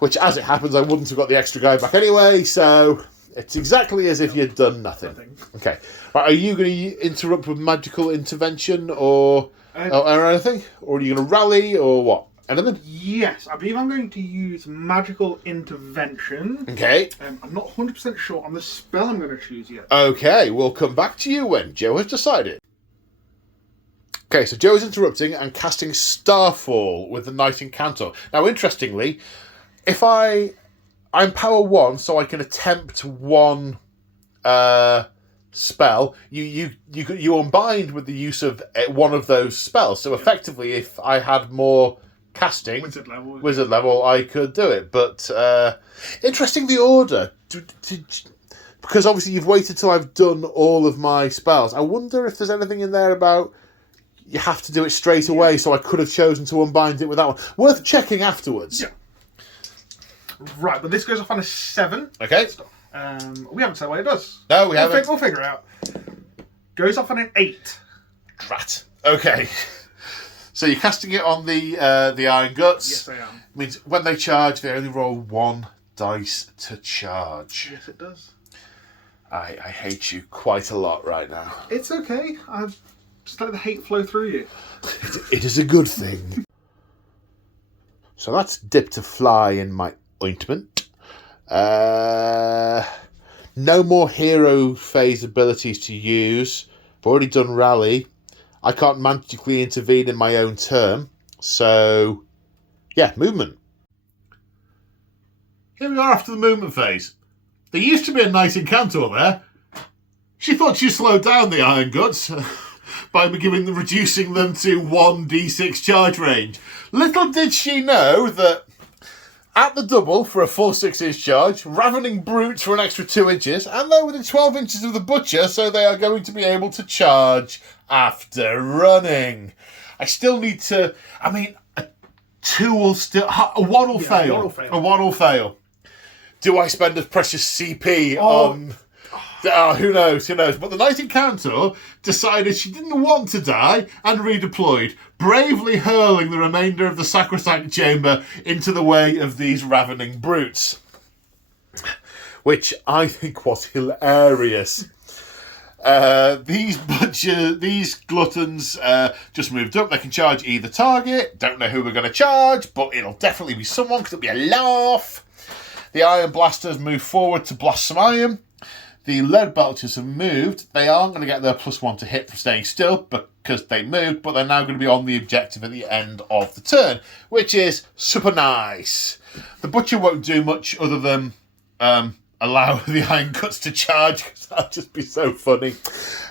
Which, as it happens, I wouldn't have got the extra guy back anyway, so It's exactly as if you'd done nothing. Okay. Right, are you going to interrupt with magical intervention or anything? Or are you going to rally or what? Anything? Yes, I believe I'm going to use magical intervention. Okay. I'm not 100% sure on the spell I'm going to choose yet. Okay, we'll come back to you when Joe has decided. Okay, so Joe is interrupting and casting Starfall with the Knight Incantor. Now, interestingly, if I'm power 1, so I can attempt one spell. You unbind with the use of one of those spells. So effectively, if I had more casting wizard level, I could do it. But interesting the order, because obviously you've waited till I've done all of my spells. I wonder if there's anything in there about you have to do it straight away. So I could have chosen to unbind it with that one. Worth checking afterwards. Yeah. Right, but this goes off on a 7. Okay. We haven't said what it does. No, we haven't. We'll figure it out. Goes off on an 8. Drat. Okay. So you're casting it on the Iron Guts. Yes, I am. Means when they charge, they only roll 1 dice to charge. Yes, it does. I hate you quite a lot right now. It's okay. I've just let the hate flow through you. It is a good thing. So that's dipped a fly in my ointment. No more hero phase abilities to use. I've already done rally. I can't magically intervene in my own turn. So, yeah, movement. Here we are after the movement phase. There used to be a Knight Incantor there. She thought she slowed down the Iron Guts by reducing them to 1d6 charge range. Little did she know that at the double for a full 6-inch charge, Ravening Brutes for an extra 2 inches, and they're within 12 inches of the Butcher, so they are going to be able to charge after running. I still need to... I mean, a 2 will still... A 1 will fail. A 1 will fail. Do I spend a precious CP on... who knows? But the Knight Incantor decided she didn't want to die and redeployed, bravely hurling the remainder of the Sacrosanct Chamber into the way of these Ravening Brutes. Which I think was hilarious. These gluttons just moved up. They can charge either target. Don't know who we're going to charge, but it'll definitely be someone because it'll be a laugh. The Iron Blasters move forward to blast some iron. The Lead Belchers have moved. They aren't going to get their +1 to hit for staying still because they moved, but they're now going to be on the objective at the end of the turn, which is super nice. The Butcher won't do much other than allow the Iron Guts to charge, because that'll just be so funny.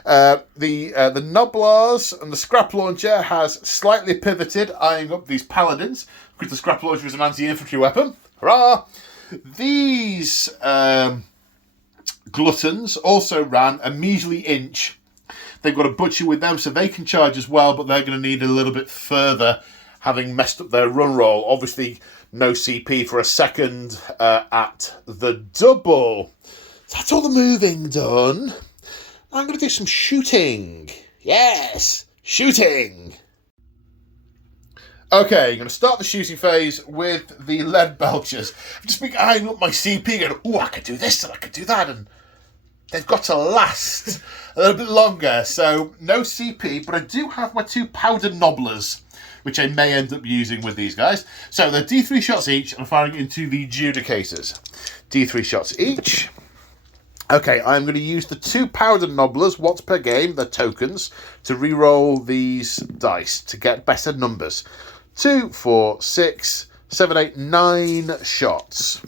The Noblars and the Scrap Launcher has slightly pivoted, eyeing up these Paladins, because the Scrap Launcher is an anti-infantry weapon. Hurrah! These... Gluttons also ran a measly inch. They've got a Butcher with them, so they can charge as well, but they're going to need a little bit further, having messed up their run roll. Obviously, no CP for a second at the double. That's all the moving done. I'm going to do some shooting. Yes, shooting. Okay, I'm going to start the shooting phase with the Lead Belchers. I've just been eyeing up my CP going, oh, I could do this and I could do that, and they've got to last a little bit longer. So, no CP, but I do have my 2 Powdered Nobblers, which I may end up using with these guys. So, they're D3 shots each, and I'm firing into the Judicators. D3 shots each. Okay, I'm going to use the 2 Powdered Nobblers, once per game, they're tokens, to re-roll these dice to get better numbers. 2, 4, 6, 7, 8, 9 shots.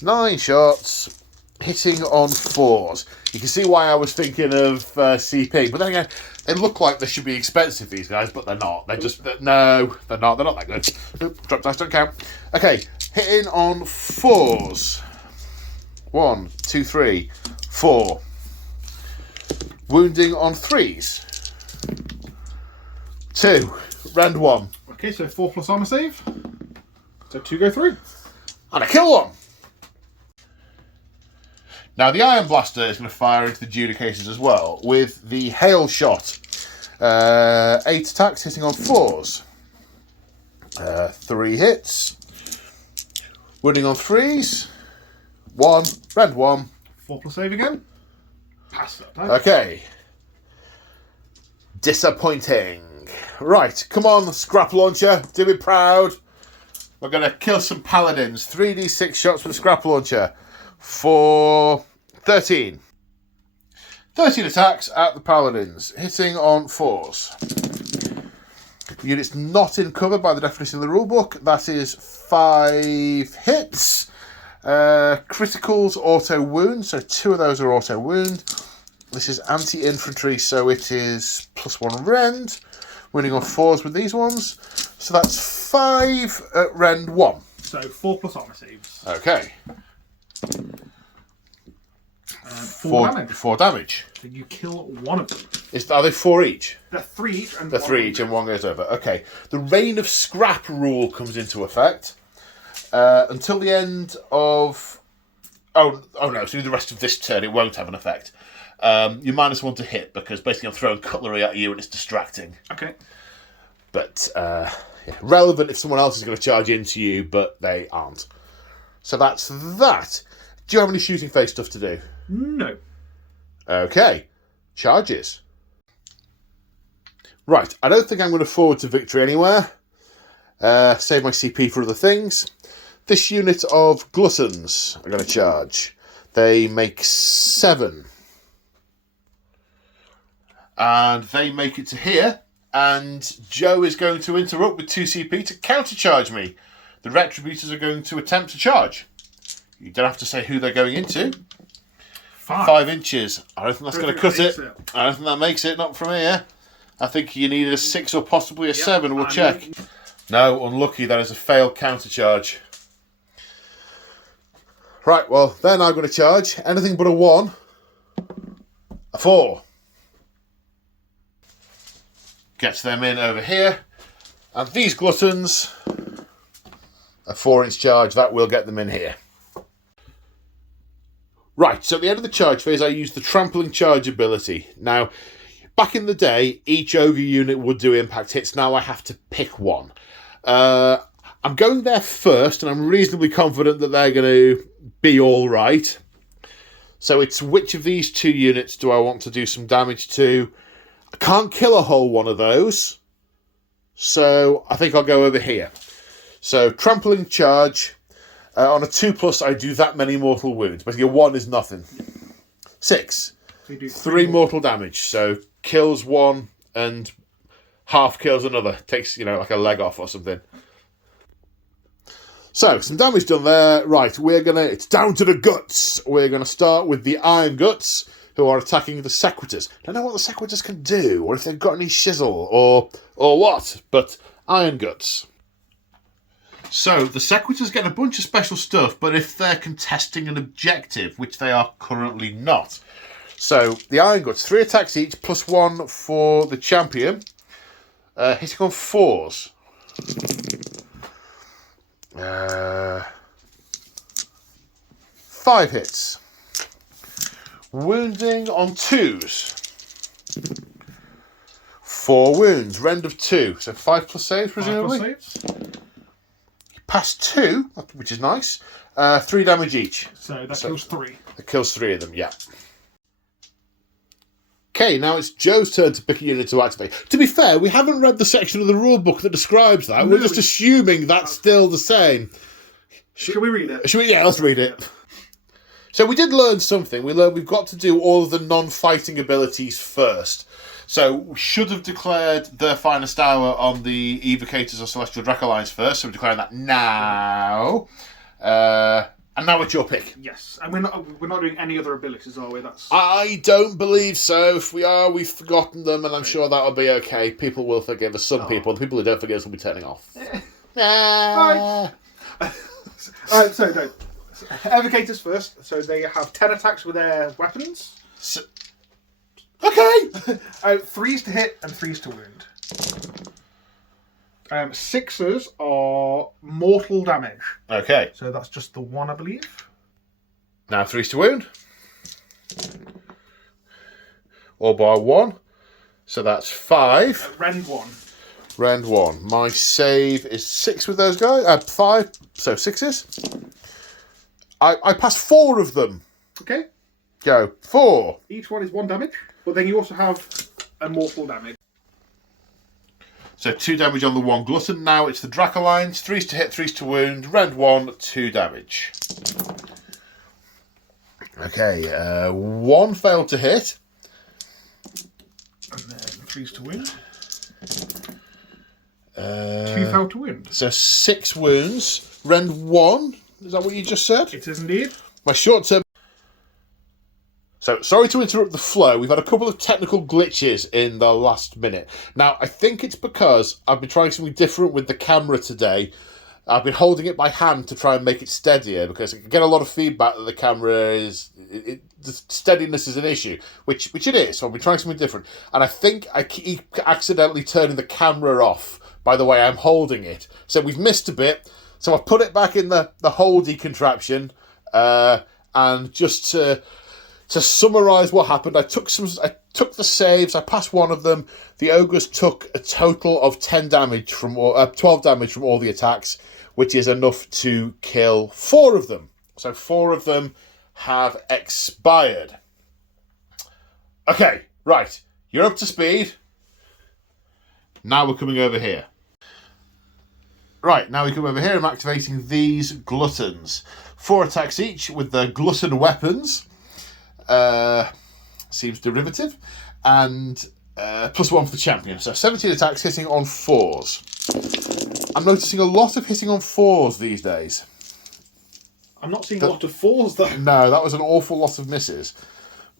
9 shots, hitting on 4s. You can see why I was thinking of CP. But then again, they look like they should be expensive, these guys, but they're not. They're just... No, they're not. They're not that good. Oop, drop dice don't count. Okay, hitting on 4s. 1, 2, 3, 4. Wounding on 3s. 2. Rend 1. Okay, so 4 plus armor save. So 2 go through. And I kill 1. Now the Iron Blaster is going to fire into the Judicators as well with the Hail Shot. 8 attacks hitting on 4s. 3 hits. Wounding on 3s. 1. Rend 1. 4+ save again. Pass that time. Okay. Disappointing. Right, come on, scrap launcher. Do me proud. We're going to kill some paladins. 3d6 shots with a scrap launcher for 13. 13 attacks at the paladins, hitting on 4s. Units not in cover by the definition of the rulebook. That is 5 hits. Criticals, auto wound, so 2 of those are auto wound. This is anti-infantry, so it is +1 rend. Winning on 4s with these ones. So that's 5 at rend 1. So 4+ armor saves. Okay. 4 damage. 4 damage. So you kill one of them. Are they 4 each? They're 3 each. And They're 3 each and 1 goes over. Okay. The Reign of Scrap rule comes into effect. Until the end of... Oh no, so the rest of this turn it won't have an effect. You -1 to hit because basically I'm throwing cutlery at you and it's distracting. Okay. But relevant if someone else is going to charge into you, but they aren't. So that's that. Do you have any shooting phase stuff to do? No. Okay. Charges. Right, I don't think I'm going to forward to victory anywhere. Save my CP for other things. This unit of gluttons are going to charge. They make 7. And they make it to here. And Joe is going to interrupt with 2 CP to countercharge me. The Retributors are going to attempt to charge. You don't have to say who they're going into. 5 inches. I don't think that's going to cut it. I don't think that makes it. Not from here. I think you need a 6 or possibly a 7. We'll check. No, unlucky. That is a failed countercharge. Right, well, they're now going to charge. Anything but a 1. A 4. Gets them in over here. And these gluttons, a 4-inch charge, that will get them in here. Right, so at the end of the charge phase, I used the trampling charge ability. Now, back in the day, each ogre unit would do impact hits. Now I have to pick one. I'm going there first, and I'm reasonably confident that they're going to be all right. So it's which of these 2 units do I want to do some damage to? I can't kill a whole one of those. So I think I'll go over here. So trampling charge. On a 2+, I do that many mortal wounds. Basically, a 1 is nothing. 6. So you do 3 mortal damage. So kills 1 and half kills another. Takes, like a leg off or something. So, some damage done there. Right, it's down to the guts. We're going to start with the Iron Guts, who are attacking the Sequitors. I don't know what the Sequitors can do, or if they've got any shizzle, or what, but Iron Guts. So, the Sequitors get a bunch of special stuff, but if they're contesting an objective, which they are currently not. So, the Iron Guts, 3 attacks each, +1 for the champion. Hitting on 4s. 5 hits. Wounding on 2s. 4 wounds. Rend of 2. So 5+ saves, presumably. 5+ saves. Passed 2, which is nice. 3 damage each. So that kills 3. That kills 3 of them, yeah. Okay, now it's Joe's turn to pick a unit to activate. To be fair, we haven't read the section of the rulebook that describes that. We're just assuming that's still the same. Should we read it? Yeah, let's read it. So we did learn something. We learned we've got to do all of the non-fighting abilities first. So we should have declared their finest hour on the Evocators or Celestial Dracolines first. So we're declaring that now. And now it's your pick. Yes, and we're not doing any other abilities, are we? I don't believe so. If we are, we've forgotten them, and I'm sure that'll be okay. People will forgive us. Some people. The people who don't forgive us will be turning off. Alright, so no. Evocators first. So they have 10 attacks with their weapons. Okay. 3s to hit and 3s to wound. 6s are mortal damage. Okay. So that's just the 1, I believe. Now 3s to wound. All by 1. So that's 5. Rend 1. Rend 1. My save is 6 with those guys. 5. So 6s. I passed 4 of them. Okay. Go. 4. Each one is 1 damage, but then you also have a mortal damage. So 2 damage on the 1 glutton. Now it's the Dracolines. 3s to hit, 3s to wound. Rend 1, 2 damage. Okay, 1 failed to hit. And then 3s to wound. 2 failed to wound. So 6 wounds. Rend 1. Is that what you just said? It is indeed. My short term. So, sorry to interrupt the flow. We've had a couple of technical glitches in the last minute. Now, I think it's because I've been trying something different with the camera today. I've been holding it by hand to try and make it steadier because I get a lot of feedback that the camera is... the steadiness is an issue, which it is. So I've been trying something different. And I think I keep accidentally turning the camera off by the way I'm holding it. So we've missed a bit. So I've put it back in the holdy contraption. And just to summarise what happened, I took the saves. I passed one of them. The ogres took a total of 12 damage from all the attacks, which is enough to kill 4 of them. So 4 of them have expired. Okay, right. You're up to speed. Now we're coming over here. Right, now we come over here. I'm activating these gluttons. 4 attacks each with the glutton weapons. Seems derivative. And +1 for the champion. So 17 attacks hitting on 4s. I'm noticing a lot of hitting on 4s these days. I'm not seeing a lot of 4s though. No, that was an awful lot of misses.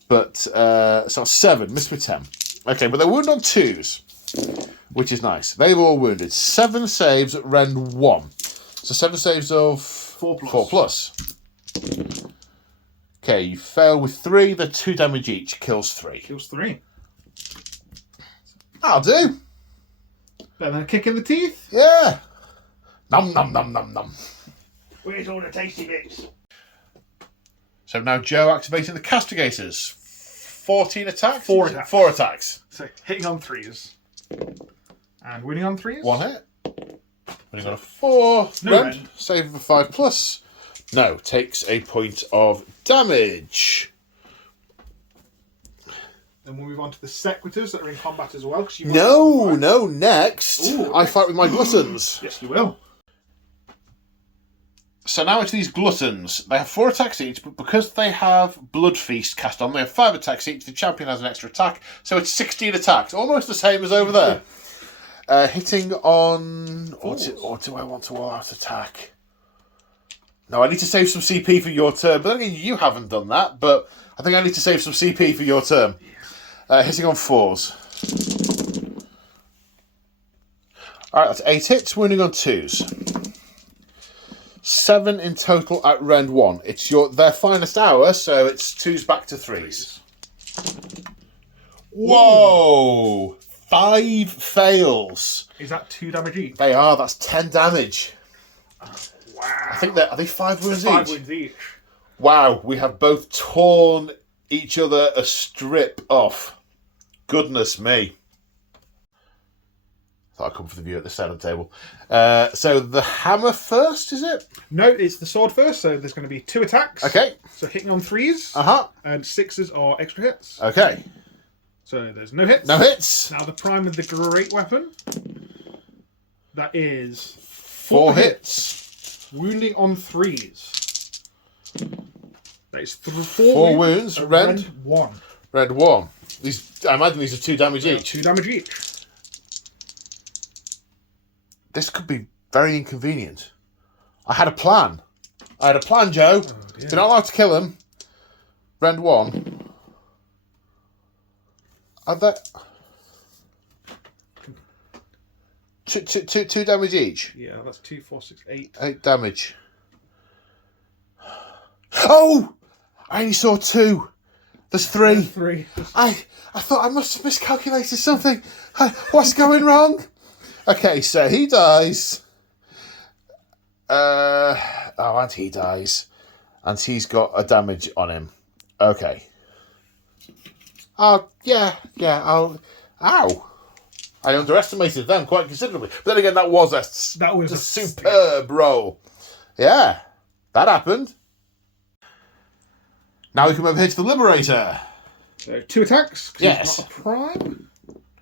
But, so 7, missed with 10. Okay, but they wound on 2s, which is nice. They've all wounded. 7 saves at Rend 1. So 7 saves of 4+. 4+. Okay, you fail with 3. They're 2 damage each. Kills 3. Kills 3. That'll do. Better than a kick in the teeth. Yeah. Nom nom nom nom nom. Where's all the tasty bits? So now Joe activating the castigators. 14 attacks? 4 attacks. 4 attacks. So hitting on 3s. And winning on 3s. 1 hit. Winning on a 4. No rend. Save of a 5+. No, takes a point of damage. Then we'll move on to the sequitors that are in combat as well. No, next. Ooh, I fight with my gluttons. Yes, you will. So now it's these gluttons. They have 4 attacks each, but because they have Blood Feast cast on, they have 5 attacks each. The champion has an extra attack, so it's 16 attacks. Almost the same as over there. Hitting on... Or do I want to all-out attack? No, I need to save some CP for your turn. But again, you haven't done that, but I think I need to save some CP for your turn. Hitting on 4s. Alright, that's 8 hits, wounding on 2s. 7 in total at Rend 1. It's their finest hour, so it's 2s back to 3s. Whoa! 5 fails. Is that 2 damage each? They are, that's 10 damage. Wow. I think are they 5 wounds 5 each? wounds each. Wow, we have both torn each other a strip off. Goodness me. Thought I'd come for the view at the center table. So the hammer first, is it? No, it's the sword first, so there's going to be 2 attacks. Okay. So hitting on 3s. Uh-huh. And 6s are extra hits. Okay. So there's no hits. No hits. Now the prime with the great weapon. That is 4 hits. Wounding on 3s. That is 4 wounds. Rend 1. Rend 1. I imagine these are 2 damage each. 2 damage each. This could be very inconvenient. I had a plan. Joe. Oh, dear. You're not allowed to kill him. Rend 1. Are that... 2 damage each. Yeah, that's 2, 4, 6, 8. 8 damage. Oh! I only saw 2. There's 3. 3. I thought I must have miscalculated something. What's going wrong? Okay, so he dies. And he dies. And he's got a damage on him. Okay. Yeah, Ow. I underestimated them quite considerably. But then again, that was a superb roll. Yeah, that happened. Now we come over here to the Liberator. So 2 attacks. 'Cause Yes. He's not a prime.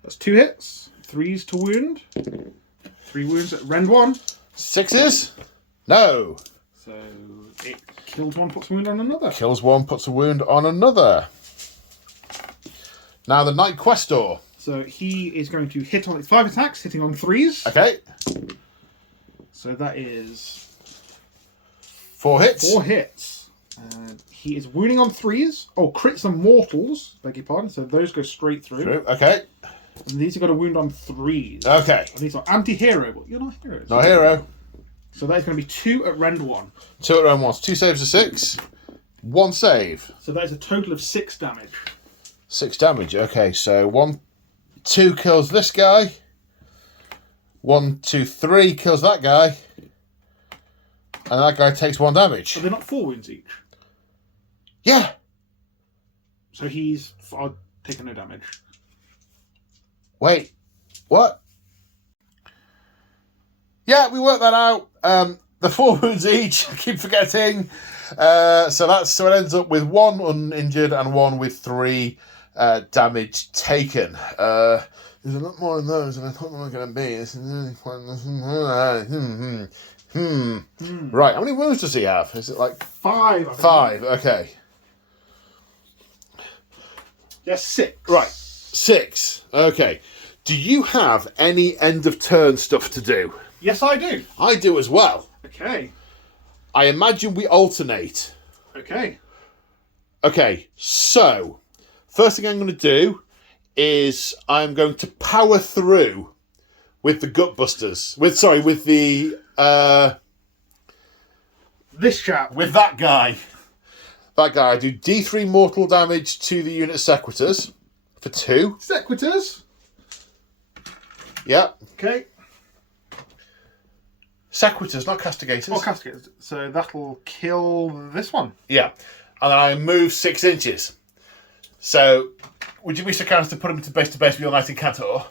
That's 2 hits. 3s to wound. 3 wounds at rend 1. 6s? No. So it kills 1, puts a wound on another. Kills 1, puts a wound on another. Now the Knight Questor. So he is going to hit on its 5 attacks, hitting on 3s. Okay. So that is 4 hits. 4 hits. And he is wounding on 3s. Oh, crits and mortals, beg your pardon. So those go straight through. Okay. And these have got a wound on 3s. Okay. And these are anti-hero, but you're not heroes. Not hero. So that is going to be 2 at rend 1. 2 at round 1. 2 saves of 6. 1 save. So that is a total of 6 damage. 6 damage. Okay, so 2 kills this guy. 1, 2, 3 kills that guy. And that guy takes 1 damage. Are they not 4 wounds each? Yeah. So he's taking no damage. Wait. What? Yeah, we worked that out. The 4 wounds each. I keep forgetting. So it ends up with 1 uninjured and 1 with 3 damage taken. There's a lot more of those than I thought there were going to be. Right, how many wounds does he have? Is it like 5? 5? Okay. Yes, 6. Right, 6. Okay. Do you have any end of turn stuff to do? Yes, I do. I do as well. Okay. I imagine we alternate. Okay. Okay, so first thing I'm going to do is I'm going to power through with the Gutbusters. With the This chap. with that guy. That guy. I do D3 mortal damage to the unit Sequitors for 2. Sequitors. Yep. Okay. Sequitors, not Castigators. Oh, castigators. So that'll kill this one. Yeah. And then I move 6 inches. So, would you be so kind as to put him to base with your Knight Incantor?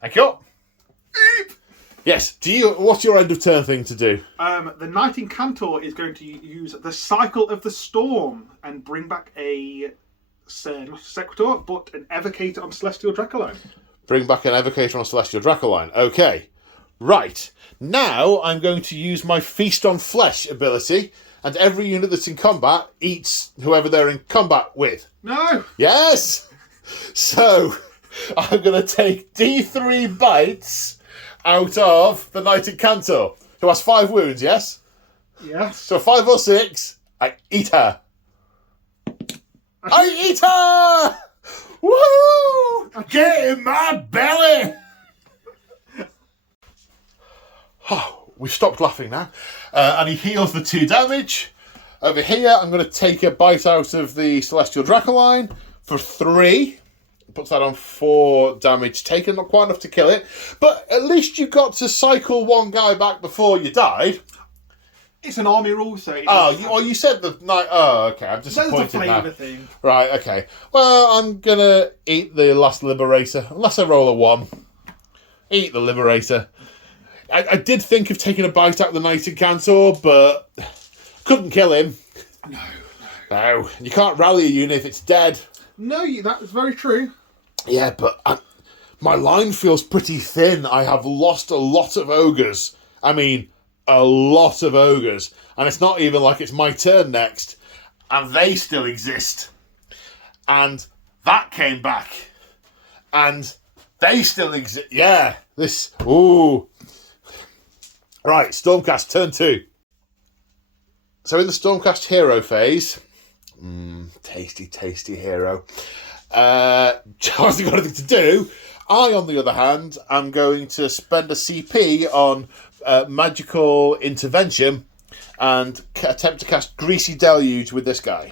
Thank you. Yes. What's your end of turn thing to do? The Knight Incantor is going to use the Cycle of the Storm and bring back a not a Sequitur, but an Evocator on Celestial Dracoline. Bring back an Evocator on Celestial Dracoline. Okay. Right. Now I'm going to use my Feast on Flesh ability, and every unit that's in combat eats whoever they're in combat with. No! Yes! So, I'm going to take D3 bites out of the Knight Incantor, who has 5 wounds, yes? Yes. So 5 or 6, I eat her. I eat her! Woohoo! Get in my belly! Oh, we've stopped laughing now. And he heals the 2 damage. Over here, I'm going to take a bite out of the Celestial Dracoline for 3. Puts that on 4 damage taken. Not quite enough to kill it. But at least you got to cycle one guy back before you died. It's an army rule, so... You said the night... Oh, okay. I'm disappointed That's the now. flavour thing. Right, okay. Well, I'm going to eat the last Liberator. Unless I roll a 1. Eat the Liberator. I did think of taking a bite out of the Knight Incantor, but couldn't kill him. No. You can't rally a unit if it's dead. No, that is very true. Yeah, but my line feels pretty thin. I have lost a lot of ogres. I mean, a lot of ogres. And it's not even like it's my turn next. And they still exist. And that came back. And they still exist. Yeah, this... Ooh... Right, Stormcast, turn 2. So in the Stormcast hero phase... tasty hero. Charles hasn't got anything to do. I, on the other hand, am going to spend a CP on magical intervention and attempt to cast Greasy Deluge with this guy.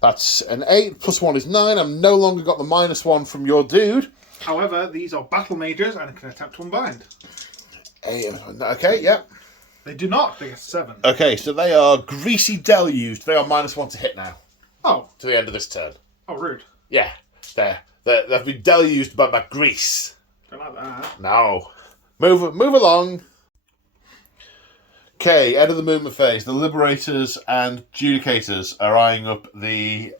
That's an 8, plus 1 is 9. I've no longer got the -1 from your dude. However, these are battle mages and can attempt to unbind. Okay, yeah. They do not. They get 7. Okay, so they are Greasy Deluged. They are -1 to hit now. Oh. To the end of this turn. Oh, rude. Yeah, they've been deluged by my grease. Don't like that. No. Move along. Okay, end of the movement phase. The Liberators and Judicators are eyeing up the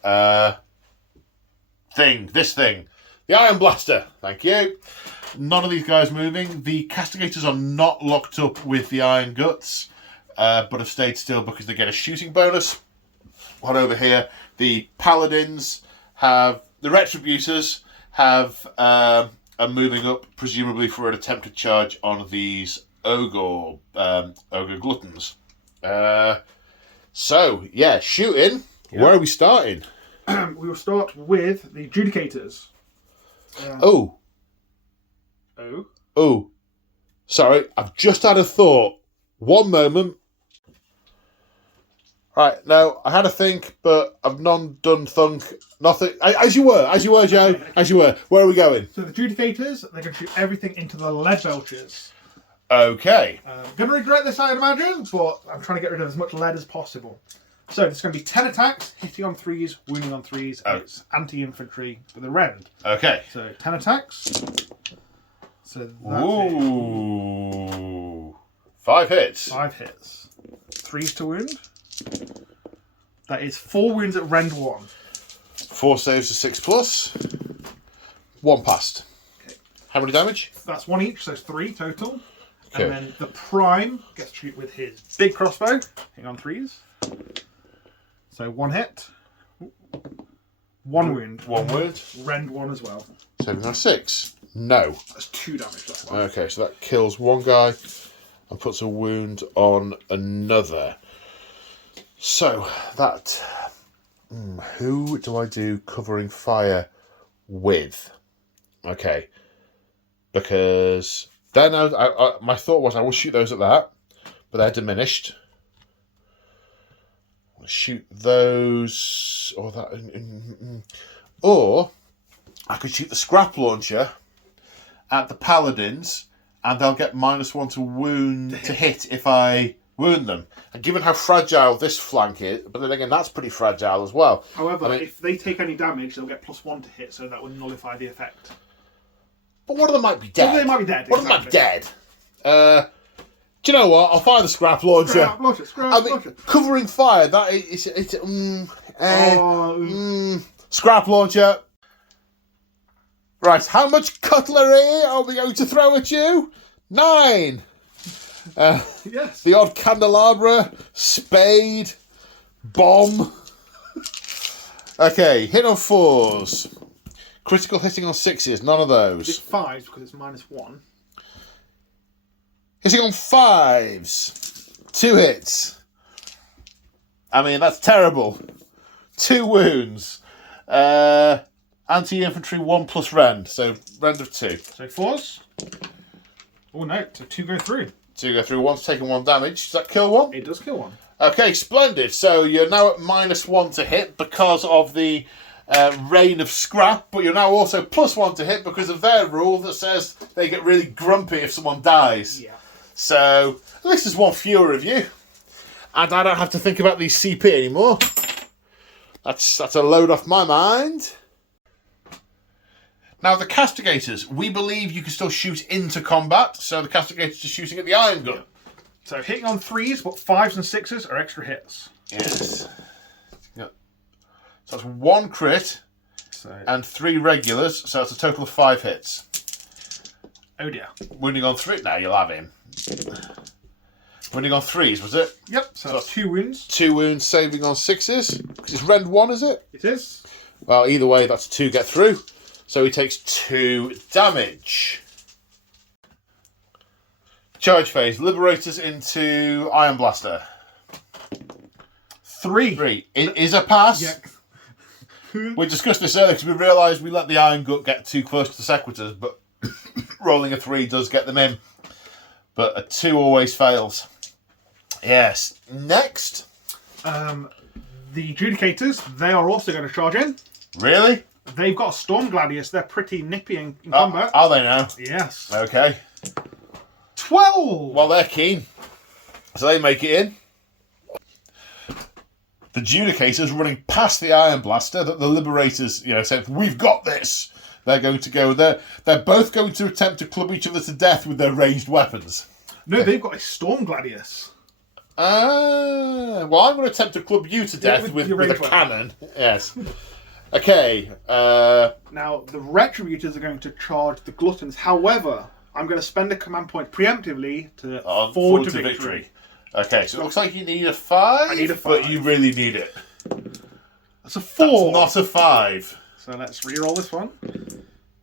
this thing. The Iron Blaster. Thank you. None of these guys moving. The Castigators are not locked up with the Iron Guts, but have stayed still because they get a shooting bonus. One over here. The Paladins have... The Retributors are moving up, presumably for an attempted charge on these Ogor Gluttons. So, yeah, shooting. Yep. Where are we starting? We will start with the Judicators. Oh, sorry, I've just had a thought. One moment. Right, no, I had a think, but I've done thunk. Nothing. As you were, Joe. As you were. Where are we going? So the Judicators, they're going to shoot everything into the lead belchers. Okay. Going to regret this, I'd imagine, but I'm trying to get rid of as much lead as possible. So there's going to be 10 attacks, hitting on 3s, wounding on 3s, and it's anti-infantry with a rend. Okay. So 10 attacks. So that's Ooh. 5 hits. 5 hits. 3s to wound. That is 4 wounds at rend 1. 4 saves to 6+. 1 passed. Okay. How many damage? That's 1 each, so it's 3 total. Okay. And then the Prime gets to shoot with his big crossbow, hitting on 3s. So 1 hit. 1 wound. 1 wound. Rend 1 as well. Saving on 6. No. That's 2 damage, that one. Okay, so that kills one guy and puts a wound on another. So, that... who do I do covering fire with? Okay. Because then my thought was I will shoot those at that, but they're diminished. I'll shoot those... Or that... Or I could shoot the scrap launcher at the Paladins, and they'll get -1 to wound to hit if I wound them. And given how fragile this flank is, but then again, that's pretty fragile as well. However, if they take any damage, they'll get +1 to hit, so that would nullify the effect. But one of them might be dead. Well, they might be dead. One of them might be dead. Do you know what? I'll fire the scrap launcher. Scrap launcher. Covering fire, that is... Scrap launcher. Right, how much cutlery are we going to throw at you? 9. Yes. The odd candelabra, spade, bomb. Okay, hit on 4s. Critical hitting on 6s, none of those. It's 5s because it's -1. Hitting on 5s. 2 hits. I mean, that's terrible. 2 wounds. Anti-infantry 1 plus rend, so rend of 2. So 4s. Oh no, so 2 go through. 2 go through, 1's taking 1 damage. Does that kill 1? It does kill 1. Okay, splendid. So you're now at -1 to hit because of the rain of scrap, but you're now also +1 to hit because of their rule that says they get really grumpy if someone dies. Yeah. So at least there's 1 fewer of you. And I don't have to think about these CP anymore. That's a load off my mind. Now, the Castigators, we believe you can still shoot into combat, so the Castigators are shooting at the Iron Gun. So hitting on 3s, but 5s and 6s are extra hits. Yes. Yep. So that's 1 crit and 3 regulars, so that's a total of 5 hits. Oh dear. Wounding on 3. Now you'll have him. Wounding on 3s, was it? Yep, so that's 2 wounds. 2 wounds, saving on 6s. Because it's rend 1, is it? It is. Well, either way, that's 2 get through. So he takes 2 damage. Charge phase. Liberators into Iron Blaster. 3. It is a pass. Yeah. We discussed this earlier because we realised we let the Iron Gut get too close to the Sequitors, but rolling a 3 does get them in. But a 2 always fails. Yes. Next. The Judicators, they are also going to charge in. Really? They've got a Storm Gladius. They're pretty nippy in combat. Are they now? Yes. Okay. 12! Well, they're keen. So they make it in. The Judicators running past the Iron Blaster that the Liberators, said, we've got this. They're going to go there. They're both going to attempt to club each other to death with their ranged weapons. No, they've got a Storm Gladius. Well, I'm going to attempt to club you to death with a cannon. Yes. Okay. Now, the Retributors are going to charge the Gluttons. However, I'm going to spend a command point preemptively to forward to victory. Okay, so it looks like you need a 5. I need a 5. But you really need it. That's a 4. That's not a 5. So let's re-roll this one.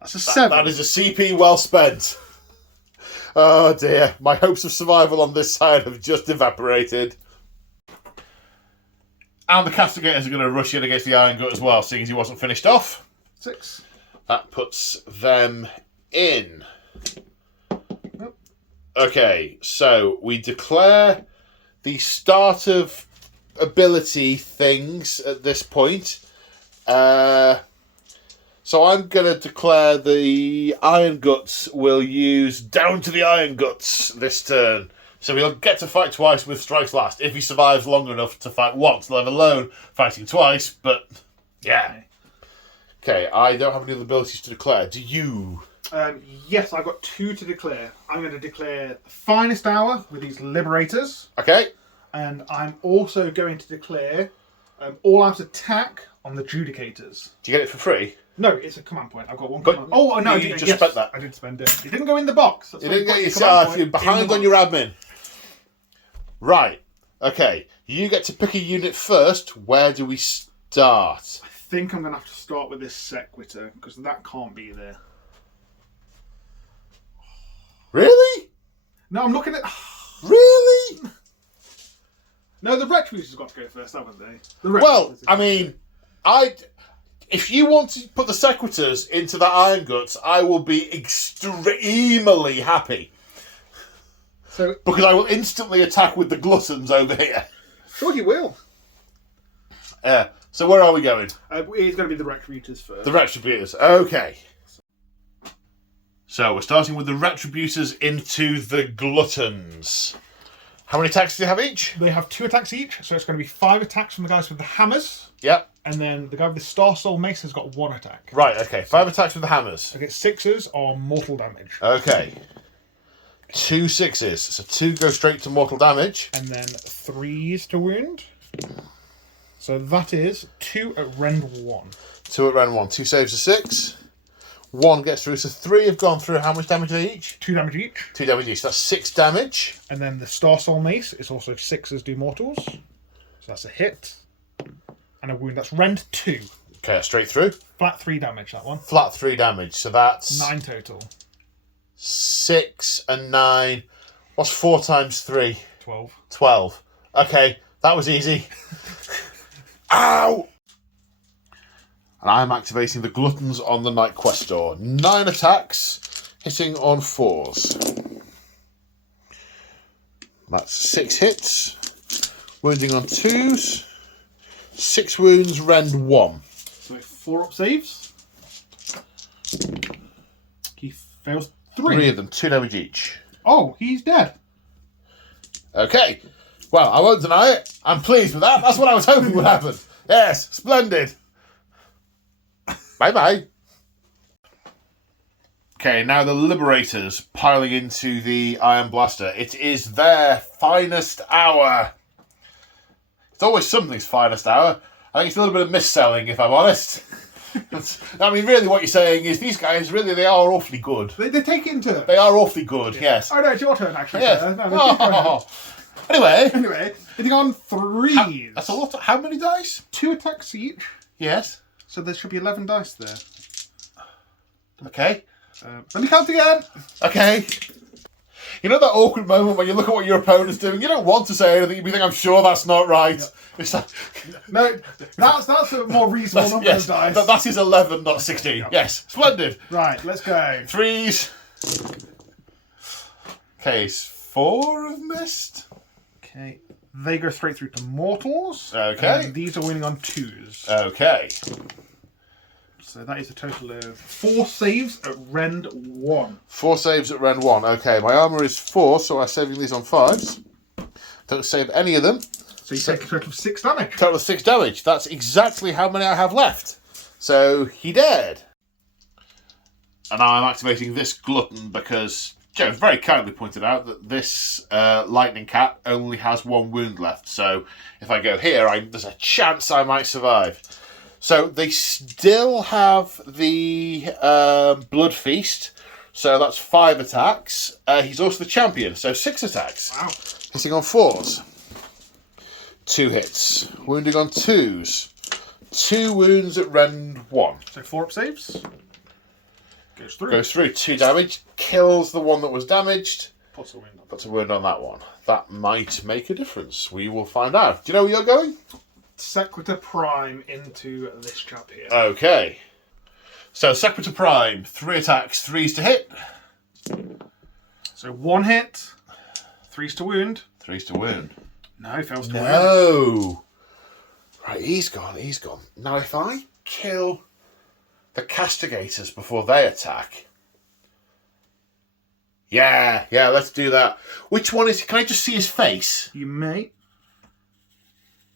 That's a 7. That is a CP well spent. Oh dear, my hopes of survival on this side have just evaporated. And the Castigators are going to rush in against the Iron Gut as well, seeing as he wasn't finished off. 6. That puts them in. Okay, so we declare the start of ability things at this point. So I'm going to declare the Iron Guts will use Down to the Iron Guts this turn. So he'll get to fight twice with strikes last if he survives long enough to fight once, let alone fighting twice. But, yeah. Okay, I don't have any other abilities to declare. Do you? Yes, I've got 2 to declare. I'm going to declare the Finest Hour with these Liberators. Okay. And I'm also going to declare all-out attack on the Judicators. Do you get it for free? No, it's a command point. I've got one But command. Oh, no, you just spent that. I did spend it. It didn't go in the box. That's You why didn't put get your your command point you're behind in the on your box. admin. Right. Okay. You get to pick a unit first. Where do we start? I think I'm going to have to start with this Sequitur, because that can't be there. Really? No, I'm looking at... Really? No, the Retributors have got to go first, haven't they? Well, I mean, if you want to put the Sequiturs into the Iron Guts, I will be extremely happy. So, because I will instantly attack with the Gluttons over here. Sure you will. So where are we going? It's going to be the Retributors first. The Retributors. Okay. So we're starting with the Retributors into the Gluttons. How many attacks do they have each? They have 2 attacks each, so it's going to be 5 attacks from the guys with the hammers. Yep. And then the guy with the Star Soul Mace has got 1 attack. Right, okay. 5 attacks with the hammers. Against 6s are mortal damage. Okay. 2 6s. So 2 go straight to mortal damage. And then 3s to wound. So that is 2 at rend 1. 2 at rend 1. 2 saves a 6. 1 gets through. So 3 have gone through. How much damage are they each? 2 damage each. 2 damage each. So that's 6 damage. And then the Star Soul Mace is also 6s do mortals. So that's a hit. And a wound. That's rend 2. Okay, straight through. Flat 3 damage, that one. Flat 3 damage. So that's 9 total. 6 and 9. What's 4 times 3? 12. 12. Okay, that was easy. Ow! And I'm activating the Gluttons on the Night Questor. 9 attacks, hitting on 4s. That's 6 hits. Wounding on 2s. 6 wounds, rend 1. So 4 up saves. He fails 3. 3 of them, 2 damage each. Oh, he's dead. Okay. Well, I won't deny it. I'm pleased with that. That's what I was hoping would happen. Yes, splendid. Bye-bye. Okay, now the Liberators piling into the Iron Blaster. It is their finest hour. It's always something's finest hour. I think it's a little bit of mis-selling, if I'm honest. I mean, really what you're saying is these guys, really, they are awfully good. They take it in turns. They are awfully good, yes. Oh, no, it's your turn, actually. Yes. Anyway, hitting on 3s. That's a lot. How many dice? 2 attacks each. Yes. So there should be 11 dice there. Okay. Let me count again. Okay. You know that awkward moment when you look at what your opponent's doing, you don't want to say anything, you think, I'm sure that's not right. Yep. It's like... No, that's a more reasonable number of dice. That is 11, not 16. Yep. Yes, splendid. Right, let's go. 3s. Okay, 4 have missed. Okay, they go straight through to mortals. Okay. And these are winning on 2s. Okay. So that is a total of 4 saves at rend 1. 4 saves at rend 1. Okay, my armour is 4, so I'm saving these on 5s. Don't save any of them. So you take a total of 6 damage. Total of 6 damage. That's exactly how many I have left. So he dead. And now I'm activating this Glutton because Joe very kindly pointed out that this lightning cat only has 1 wound left. So if I go here, there's a chance I might survive. So they still have the blood feast. So that's 5 attacks. He's also the champion, so 6 attacks. Wow. Hitting on 4s. 2 hits. Wounding on 2s. 2 wounds at rend 1. So 4 up saves. Goes through. Goes through. 2 damage. Kills the one that was damaged. Puts a wound on. Puts a wound on that one. That might make a difference. We will find out. Do you know where you're going? Sequitur Prime into this chap here. Okay. So Sequitur Prime. 3 attacks. 3s to hit. So 1 hit. 3s to wound. 3s to wound. No, fails to wound. No. Right, he's gone. He's gone. Now if I kill the castigators before they attack. Yeah, let's do that. Which one is... Can I just see his face? You may.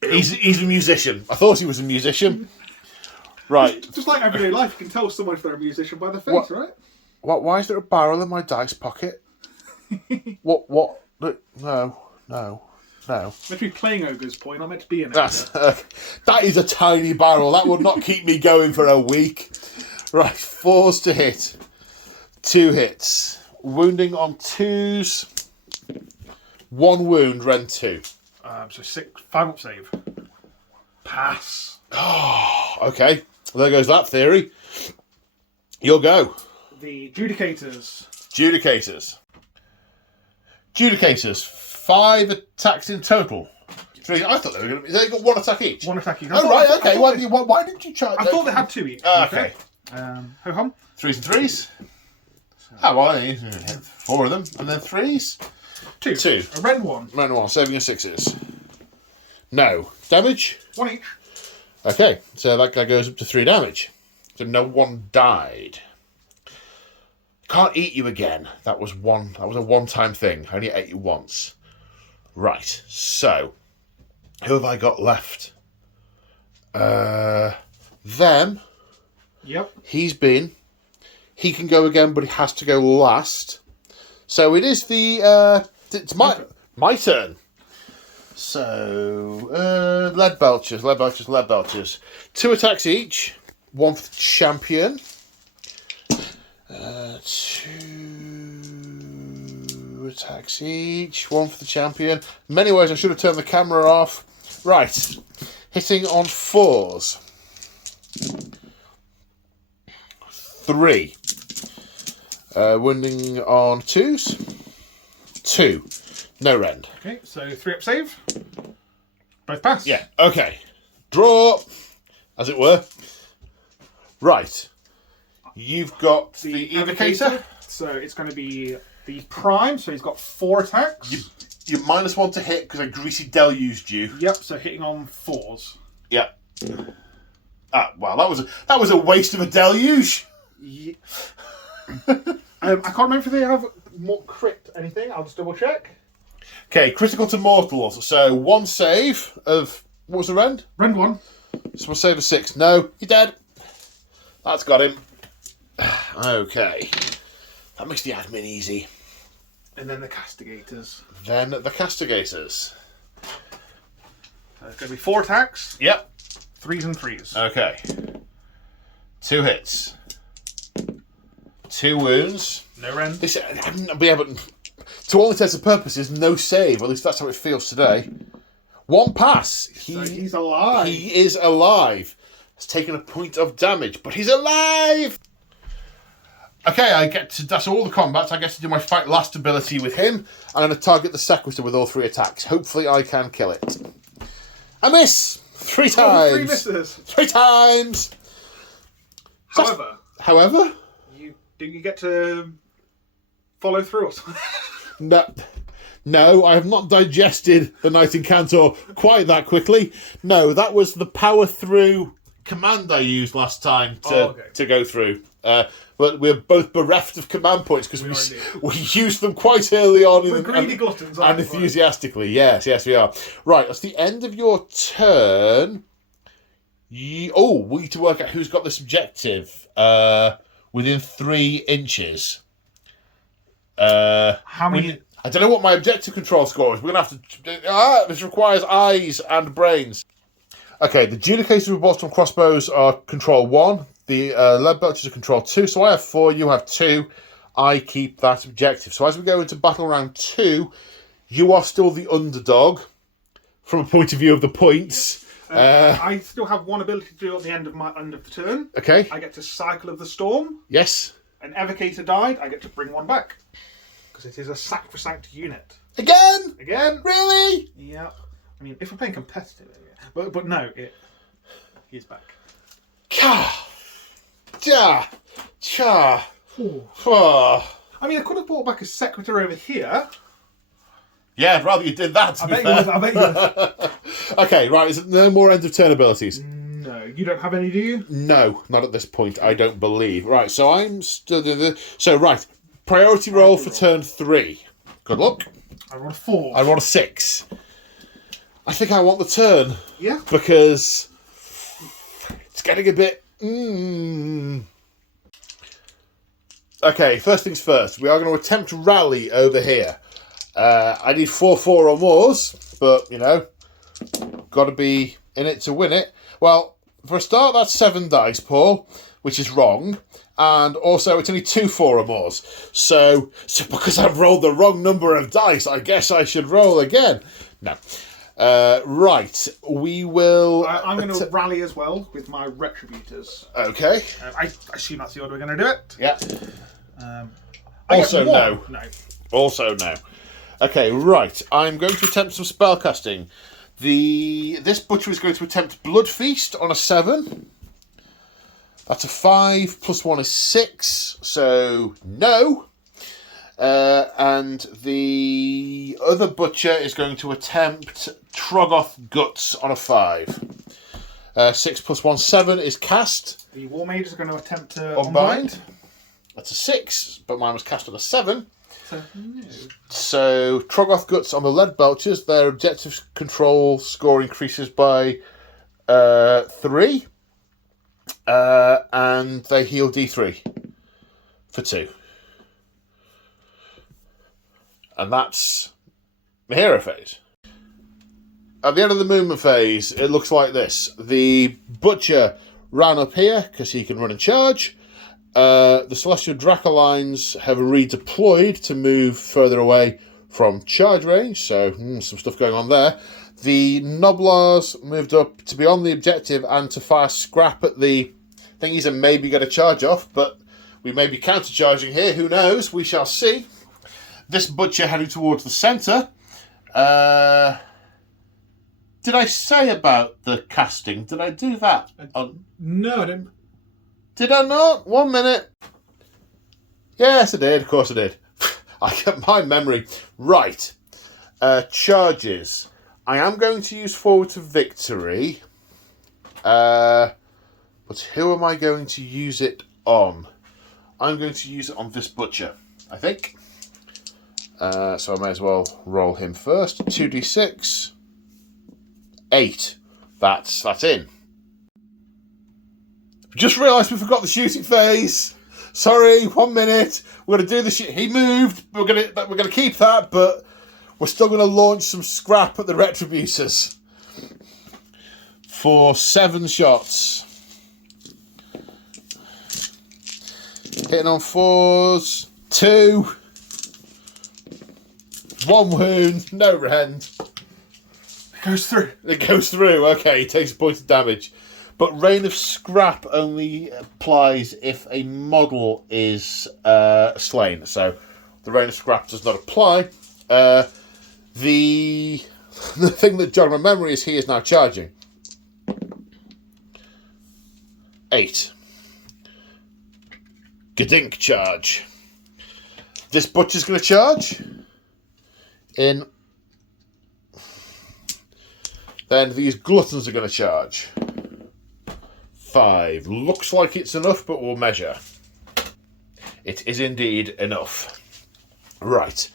He's a musician. I thought he was a musician. Right. Just like everyday life, you can tell someone if they're a musician by their face, right? Why is there a barrel in my dice pocket? What? No. Meant to be playing Ogre's point, not meant to be in it. That is a tiny barrel. That would not keep me going for a week. Right, 4s to hit. 2 hits. Wounding on 2s. 1 wound, rend 2. So 5 up save. Pass. Oh, okay. There goes that theory. You'll go. The Judicators. Judicators. 5 attacks in total. 3. I thought they were going to be... They got 1 attack each. 1 attack each. Oh, right, okay. Why didn't you try... I thought they had 2 each. Okay. Ho-hum. 3s and 3s. Oh, well, 4 of them. And then 3s. 2. A rend 1. Rend 1. Saving your 6s. No. Damage? 1 each. Okay. So that guy goes up to 3 damage. So no one died. Can't eat you again. That was a one-time thing. I only ate you once. Right. So, who have I got left? Them. Yep. He can go again, but he has to go last. So it is it's my turn. So, lead belchers. 2 attacks each. 1 for the champion. 2 attacks each. 1 for the champion. In many ways, I should have turned the camera off. Right. Hitting on 4s. 3. Wounding on 2s. 2. No rend. Okay, so 3 up save. Both pass. Yeah, okay. Draw, as it were. Right. You've got the Evocator. So it's going to be the Prime, so he's got 4 attacks. You're -1 to hit because I greasy deluged you. Yep, so hitting on 4s. Yep. Well, that was a waste of a deluge. Yeah. I can't remember if they have more crit anything. I'll just double check. Okay, critical to mortals. So 1 save of... What was the rend? Rend 1. So 1 save of 6. No, you're dead. That's got him. Okay. That makes the admin easy. And then the Castigators. So it's going to be 4 attacks. Yep. 3s and 3s. Okay. 2 hits. 2 wounds. No rend. But to all intents and purposes, no save. At least that's how it feels today. 1 pass. He's alive. He is alive. Has taken a point of damage, but he's alive. Okay, that's all the combats. I get to do my fight last ability with him. I'm going to target the Sequitur with all 3 attacks. Hopefully I can kill it. I miss! 3 times. 3 misses. 3 times. However, do you get to follow through or something? No, I have not digested the Knight Incantor quite that quickly. No, that was the power through command I used last time to go through. But we're both bereft of command points because we used them quite early on. We're greedy gluttons, and enthusiastically. Yes, we are. Right, that's the end of your turn. We need to work out who's got this objective within 3 inches. How many? I don't know what my objective control score is. We're going to have to... this requires eyes and brains. Okay, the Judicators with Warstorm crossbows are control 1. The lead belchers are control 2. So I have 4, you have 2. I keep that objective. So as we go into battle round 2, you are still the underdog from a point of view of the points. I still have one ability to do at the end of the turn. Okay. I get to Cycle of the Storm. Yes. An Evocator died, I get to bring one back. Because it is a sacrosanct unit. Again? Again? Really? Yeah. I mean, if we're playing competitive, but no, he's back. Cha! Ja! Cha! Ooh. Oh. I mean, I could have brought back a secretary over here. Yeah, I'd rather you did that, to be fair. I bet you would. Okay, right, is it no more end of turn abilities? No. You don't have any, do you? No, not at this point, I don't believe. Right, so I'm still... So, right, priority roll for turn 3. Good luck. I rolled a 4. I rolled a 6. I think I want the turn. Yeah. Because it's getting a bit... Okay, first things first. We are going to attempt to rally over here. I need 4-4 or more, but, you know, got to be in it to win it. Well, for a start, that's 7 dice, Paul, which is wrong. And also, it's only 2 4 or more. So because I've rolled the wrong number of dice, I guess I should roll again. No. Right, we will... I'm going to rally as well with my Retributors. Okay. I assume that's the order we're going to do it. Yeah. Also, no. No. Also no. Okay, right. I'm going to attempt some spellcasting. This butcher is going to attempt Blood Feast on a 7. That's a 5, plus 1 is 6, so no. And the other butcher is going to attempt Troggoth Guts on a 5. 6 plus 1, 7 is cast. The War Mage is going to attempt to Unbind. That's a 6, but mine was cast on a 7. So, no. So, Troggoth Guts on the Lead Belchers, their objective control score increases by 3. And they heal D3 for 2. And that's the hero phase. At the end of the movement phase, it looks like this. The Butcher ran up here because he can run and charge. The Celestial Dracolines have redeployed to move further away from charge range, so some stuff going on there. The Noblars moved up to be on the objective and to fire scrap at the thingies and maybe get a charge off, but we may be counter-charging here, who knows, we shall see. This Butcher heading towards the centre. Did I say about the casting? Did I do that? No, I didn't. Did I not? 1 minute. Yes, I did. Of course I did. I get my memory. Right. Charges. I am going to use Forward to Victory. But who am I going to use it on? I'm going to use it on this Butcher, I think. So I may as well roll him first. 2d6. 8. That's in. Just realised we forgot the shooting phase. Sorry, 1 minute. We're going to do the shoot. He moved. We're going to keep that, but we're still going to launch some scrap at the Retributors for 7 shots. Hitting on 4s. 2. 1 wound. No rend. It goes through. It goes through. Okay, he takes a point of damage. But Rain of Scrap only applies if a model is slain. So the Rain of Scrap does not apply. The thing that jogged my memory is he is now charging. 8. Gadink charge. This Butcher's going to charge. In. Then these Gluttons are going to charge. 5. Looks like it's enough, but we'll measure. It is indeed enough. Right.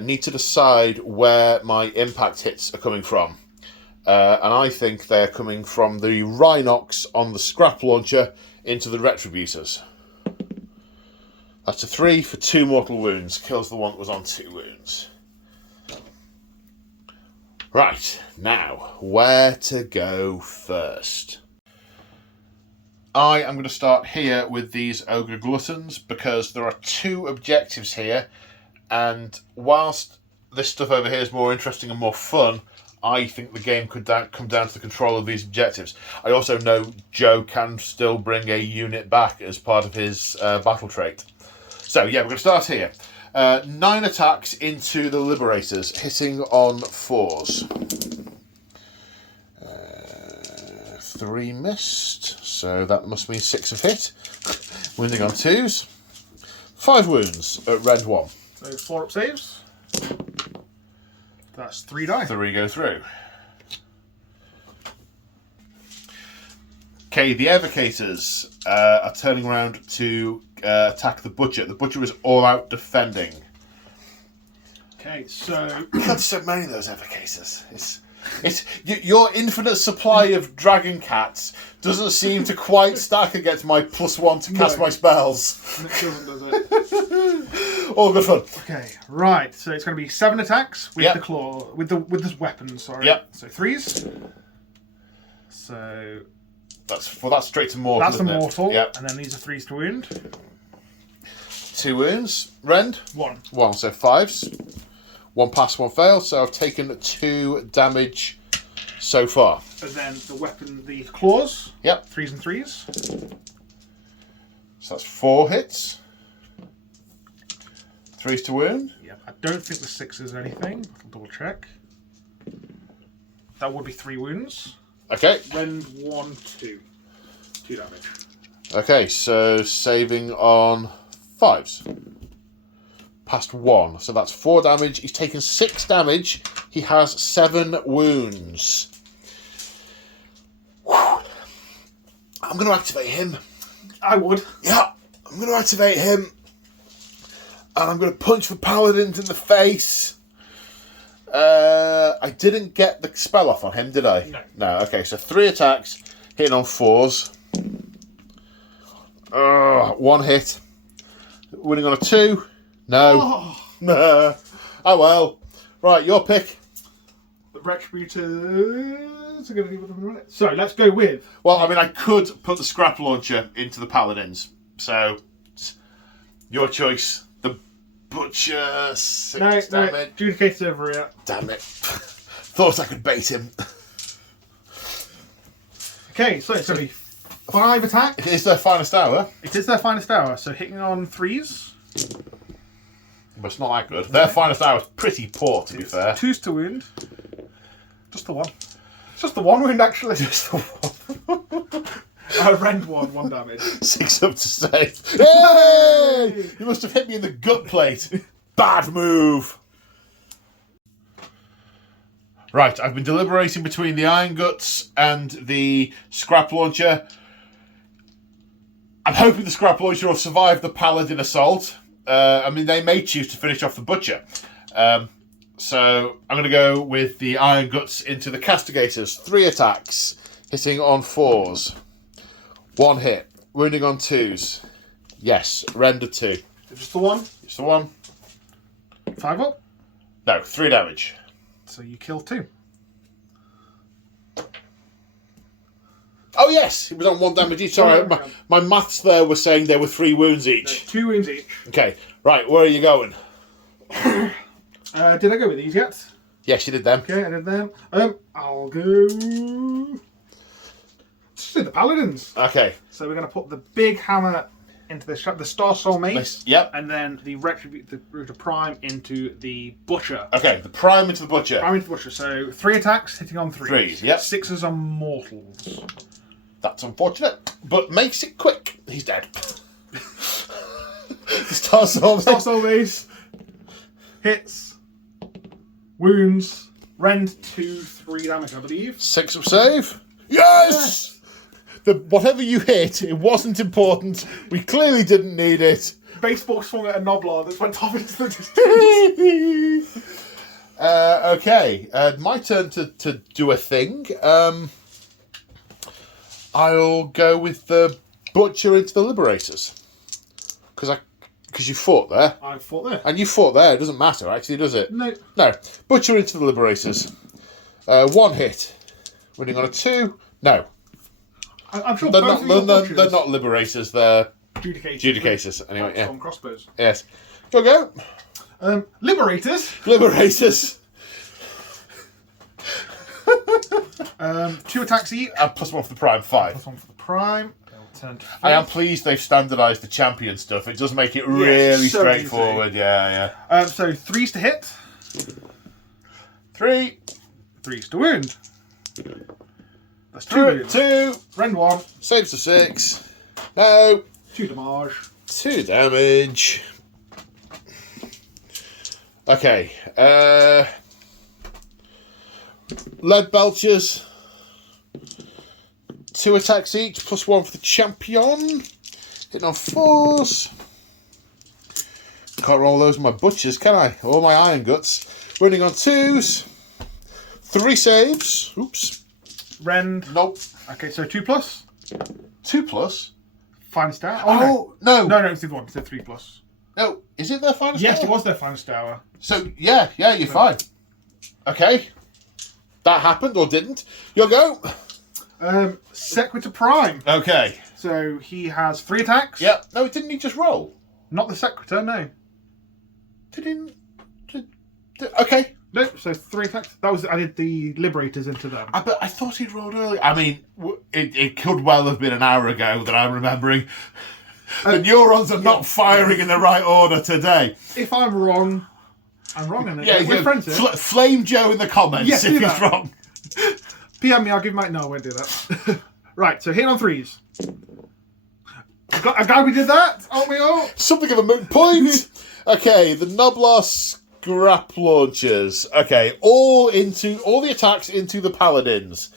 Need to decide where my impact hits are coming from. And I think they're coming from the Rhinox on the scrap launcher into the Retributors. That's a 3 for 2 mortal wounds. Kills the one that was on 2 wounds. Right, now, where to go first? I am going to start here with these Ogre Gluttons because there are 2 objectives here, and whilst this stuff over here is more interesting and more fun, I think the game could come down to the control of these objectives. I also know Joe can still bring a unit back as part of his battle trait. So yeah, we're going to start here. 9 attacks into the Liberators, hitting on 4s. 3 missed, so that must mean 6 have hit. Wounding on 2s. 5 wounds at Rend 1. So 4 up saves. That's 3 die. 3 go through. Okay, the Evocators are turning around to attack the Butcher. The Butcher is all out defending. Okay, so That's so many of those Evocators. Your infinite supply of dragon cats doesn't seem to quite stack against my +1 to cast my spells. it doesn't, does it? All good fun. Okay, right. So it's going to be 7 attacks with Yep. the claw, with this weapon. Sorry. Yep. So 3s. So That's straight to mortal. that's the isn't it? mortal. Yep. And then these are 3s to wound. 2 wounds. Rend. 1. 1, so 5s. 1 pass, 1 fail. So I've taken 2 damage so far. And then the weapon, the claws. Yep. 3s and 3s. So that's 4 hits. 3s to wound. Yeah. I don't think the 6s are anything. I'll double check. That would be 3 wounds. Okay. Rend 1, 2. 2 damage. Okay, so saving on 5s. Past 1. So that's 4 damage. He's taken 6 damage. He has 7 wounds. Whew. I'm going to activate him. I would. Yeah, I'm going to activate him. And I'm going to punch the Paladins in the face. I didn't get the spell off on him, did I? No. No, okay, so 3 attacks, hitting on 4s. 1 hit. Winning on a 2. No. Oh. No. Oh well. Right, your pick. The Retributors are going to do what I'm. So let's go with. Well, I mean, I could put the scrap launcher into the Paladins. So, your choice. The Butcher, 6 damage. Judicator's over here. Damn it. Thought I could bait him. Okay, so it's going to be 5 attacks. It is their finest hour. It is their finest hour, so hitting on 3s. But it's not that good. Their finest hour is pretty poor, to be fair. 2s to wound. Just the 1. It's just the 1 wound, actually. Just the 1. Rend 1 damage. 6 up to save. Hey! You must have hit me in the gut plate. Bad move. Right, I've been deliberating between the Iron Guts and the Scrap Launcher. I'm hoping the Scrap Launcher will survive the Paladin assault. I mean, they may choose to finish off the Butcher. So I'm going to go with the Iron Guts into the Castigators. 3 attacks, hitting on 4s. 1 hit, wounding on 2s. Yes, render 2. Just the 1. Just the 1. 5 up. No, 3 damage. So you kill 2. Oh yes, it was on 1 damage each. Sorry, my maths there was saying there were 3 wounds each. 2 wounds each. Okay, right, where are you going? Did I go with these yet? Yes, you did them. Okay, I did them. I'll go. Just do the Paladins. Okay. So we're going to put the big hammer into the Star Soul Mace. Yep. And then the Prime into the Butcher. Okay, the Prime into the Butcher. Prime into the Butcher. So 3 attacks, hitting on 3s. 3s, yep. 6s on mortals. That's unfortunate, but makes it quick. He's dead. Star Soul Mace. Hits. Wounds. Rend 2, 3 damage, I believe. 6 of save. Yes! Whatever you hit, it wasn't important. We clearly didn't need it. Baseball swung at a Noblar that went off into the distance. Okay, my turn to do a thing. I'll go with the Butcher into the Liberators. Because Because you fought there. I fought there. And you fought there. It doesn't matter, actually, does it? No. No. Butcher into the Liberators. 1 hit. Winning on a 2. No. I'm sure They're both not, of your butchers... they're not Liberators. They're Judicators. Anyway, yeah. On crossbows. Yes. Go. Liberators. Liberators. 2 attacks each. And +1 for the Prime. 5. +1 for the Prime. They'll turn to 3. I am pleased they've standardised the champion stuff. It does make it really so straightforward. easy. Yeah. So 3s to hit. 3. 3s to wound. That's 2 wounds. 2. Rend 1. Saves to 6. No. 2 damage. 2 damage. Okay. Lead Belchers. 2 attacks each, +1 for the champion. Hitting on 4s. Can't roll those with my butchers, can I? Or my iron guts. Winning on 2s. 3 saves. Oops. Rend. Nope. Okay, so 2+. 2+. Finest hour. Oh, no. No, it's the one. It's a 3+. No, is it their finest Yes, hour? it was their finest hour. So, yeah, you're fine. Okay. That happened or didn't. You'll go. Sequitur Prime. Okay. So he has 3 attacks. Yep. No, didn't he just roll? Not the Sequitur, no. Okay. No, so 3 attacks. That was I did the Liberators into them. But I thought he'd rolled early. I mean, it could well have been an hour ago that I'm remembering. The neurons are not firing in the right order today. If I'm wrong, I'm wrong. And Yeah, we're friends here. Flame Joe in the comments Yes, if do he's that. wrong. PM me, I'll give my... No, I won't do that. Right, so hit on 3s. I'm glad we did that, aren't we all? Something of a moot point. Okay, the Noblar Scrap Launchers. Okay, all the attacks into the Paladins.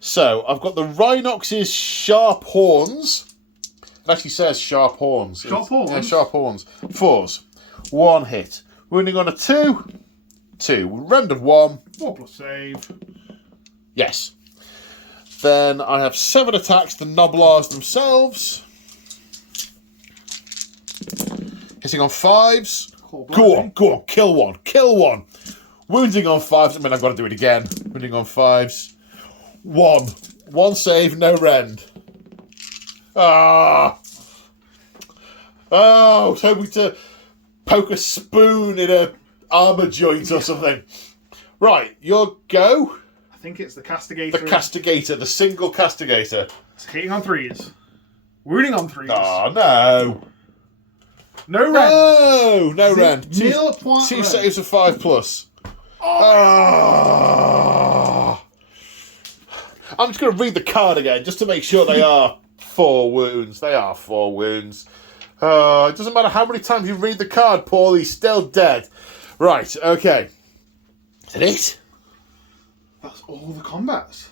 So, I've got the Rhinox's Sharp Horns. It actually says Sharp Horns. Sharp Horns? Yeah, Sharp Horns. 4s. 1 hit. Wounding on a 2. 2. Rend of 1. 4+ save. Yes. Then I have 7 attacks, the Noblars themselves. Hitting on 5s. Go on, kill one. Wounding on 5s. I mean, I've got to do it again. Wounding on 5s. 1 save, no rend. Oh, I was hoping to poke a spoon in a armour joint or something. Right, your go. I think it's the Castigator. The Castigator, the single Castigator. It's hitting on 3s. Wounding on 3s. Oh, no. No rend. No rend. Nil point 2 rend. saves of 5+. Oh. I'm just going to read the card again just to make sure they are 4 wounds. They are 4 wounds. It doesn't matter how many times you read the card, Paul, he's still dead. Right, okay. Is that it? That's all the combats.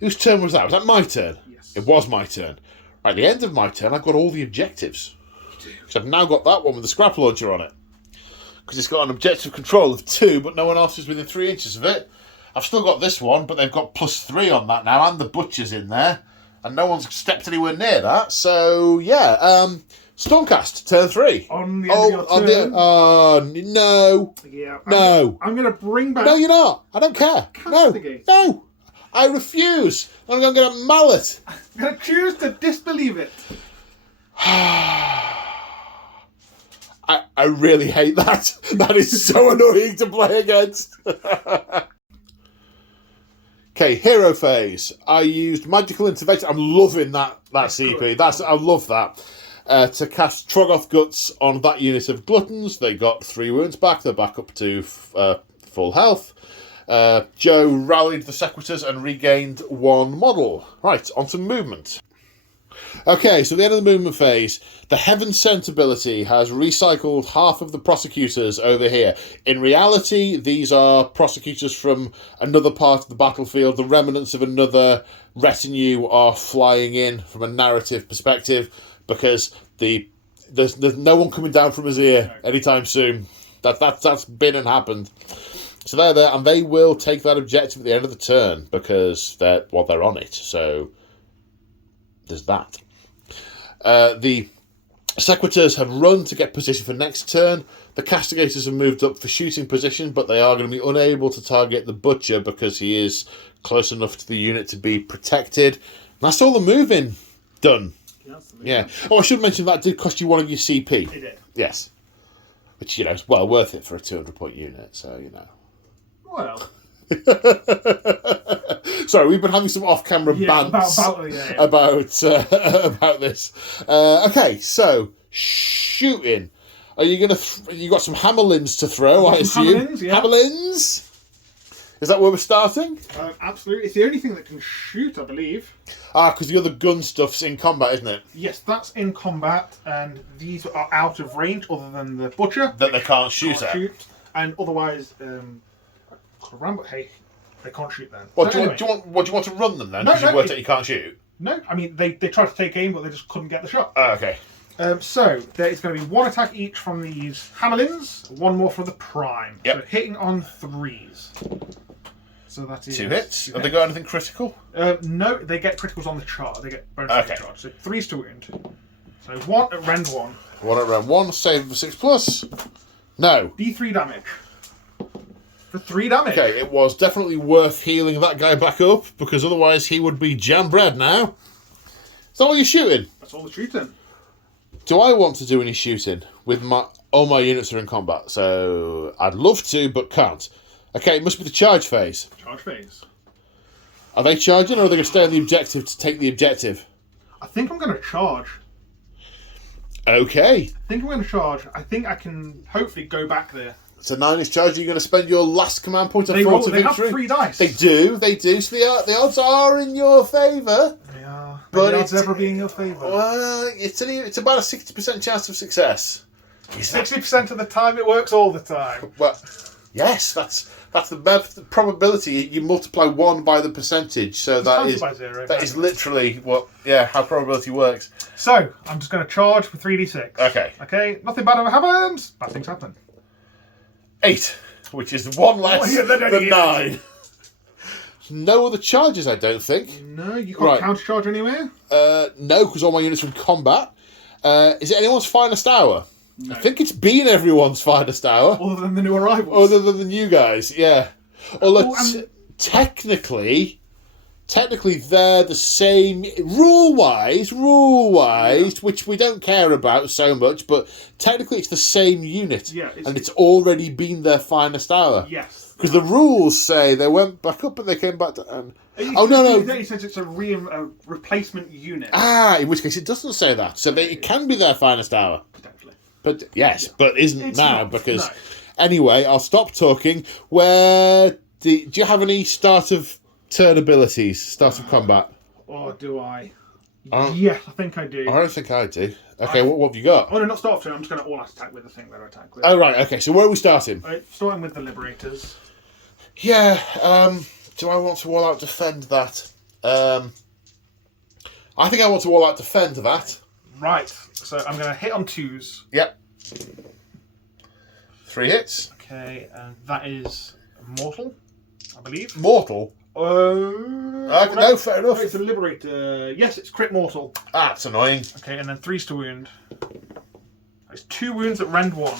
Whose turn was that? Was that my turn? Yes. It was my turn. Right, at the end of my turn, I've got all the objectives. Because I've now got that one with the scrap launcher on it. Because it's got an objective control of 2, but no one else is within 3 inches of it. I've still got this one, but they've got +3 on that now, and the butcher's in there. And no one's stepped anywhere near that. So, yeah. Stormcast, turn 3. On the end of your turn. No. Yeah. No. I'm going to bring back... No, you're not. I don't care. Castigate. No. I refuse. I'm going to get a mallet. I'm going to choose to disbelieve it. I really hate that. That is so annoying to play against. Okay, hero phase. I used magical intervention. I'm loving that CP. Good. I love that. To cast Troggoth Guts on that unit of gluttons. They got 3 wounds back. They're back up to full health. Joe rallied the Sequitors and regained 1 model. Right, on to movement. Okay, so the end of the movement phase, the Heaven Sent ability has recycled half of the prosecutors over here. In reality, these are prosecutors from another part of the battlefield. The remnants of another retinue are flying in from a narrative perspective because there's no one coming down from his ear anytime soon. That's been and happened. So they're there, and they will take that objective at the end of the turn because they're on it. So there's that. The Sequitors have run to get position for next turn. The Castigators have moved up for shooting position, but they are going to be unable to target the Butcher because he is close enough to the unit to be protected. And that's all the moving done. Yeah. Oh, I should mention that did cost you one of your CP. It did. Yes. Which, is well worth it for a 200-point unit, so, Well. Sorry, we've been having some off-camera bants about this. Okay, so shooting. Are you gonna? You got some hammerlins to throw? I assume. Hammerlins, yeah. Hammerlins. Is that where we're starting? Absolutely. It's the only thing that can shoot, I believe. Because the other gun stuff's in combat, isn't it? Yes, that's in combat, and these are out of range, other than the Butcher that they can't shoot at. And otherwise, hey, they can't shoot then. Well, do you want to run them then? Because you worked out you can't shoot. No, I mean they tried to take aim, but they just couldn't get the shot. Okay. So there is going to be one attack each from these hammerlins, one more from the prime. Yep. So hitting on 3s. So that is 2 hits. Have they got anything critical? No, they get criticals on the chart. They get bonus on the chart. So 3s to wound. So 1 at rend 1. 1 at rend 1. Save for 6+. No. D3 damage. For 3 damage. Okay, it was definitely worth healing that guy back up, because otherwise he would be jam bread now. Is that all you're shooting? That's all the shooting. Do I want to do any shooting with all my units are in combat? So I'd love to, but can't. Okay, it must be the charge phase. Charge phase. Are they charging, or are they going to stay on the objective to take the objective? I think I'm going to charge. Okay. I think I'm going to charge. I think I can hopefully go back there. So 9 is charge. Are you going to spend your last command point on 4 to They victory? have 3 dice. They do. So the odds are in your favour. They are. But the odds ever being in your favour. Well, it's about a 60% chance of success. 60% of the time it works all the time. Well, yes, that's the probability. You multiply 1 by the percentage, so that is by 0, that is literally how probability works. So I'm just going to charge for 3d6. Okay. Okay. Nothing bad ever happens. Bad things happen. 8, which is 1 less than 9. No other charges, I don't think. No, you can't counter charge anywhere. No, because all my units are in combat. Is it anyone's finest hour? No. I think it's been everyone's finest hour. Other than the new arrivals. Other than the new guys, yeah. Although technically they're the same rule-wise, which we don't care about so much, but technically it's the same unit. Yeah, and it's already been their finest hour. Yes. Because the rules say they went back up, but they came back down. No. It says it's a replacement unit. In which case it doesn't say that. So it can be their finest hour. Potentially. But yes, but isn't It's now, not, because... no. Anyway, I'll stop talking. Do you have any start of turn abilities, start of combat? Or do I? Yes, I think I do. I don't think I do. Okay, what have you got? Oh no, not start of turn. I'm just going to all-out attack with the thing that I attack with. Oh, right, okay, so where are we starting? Starting with the Liberators. Yeah, do I want to all-out defend that? I think I want to all-out defend that. Right, so I'm going to hit on 2s. Yep. 3 hits. Okay, and that is mortal, I believe. Mortal? No, fair enough. It's a Liberator. Yes, it's crit mortal. That's annoying. Okay, and then 3s to wound. It's 2 wounds at rend 1.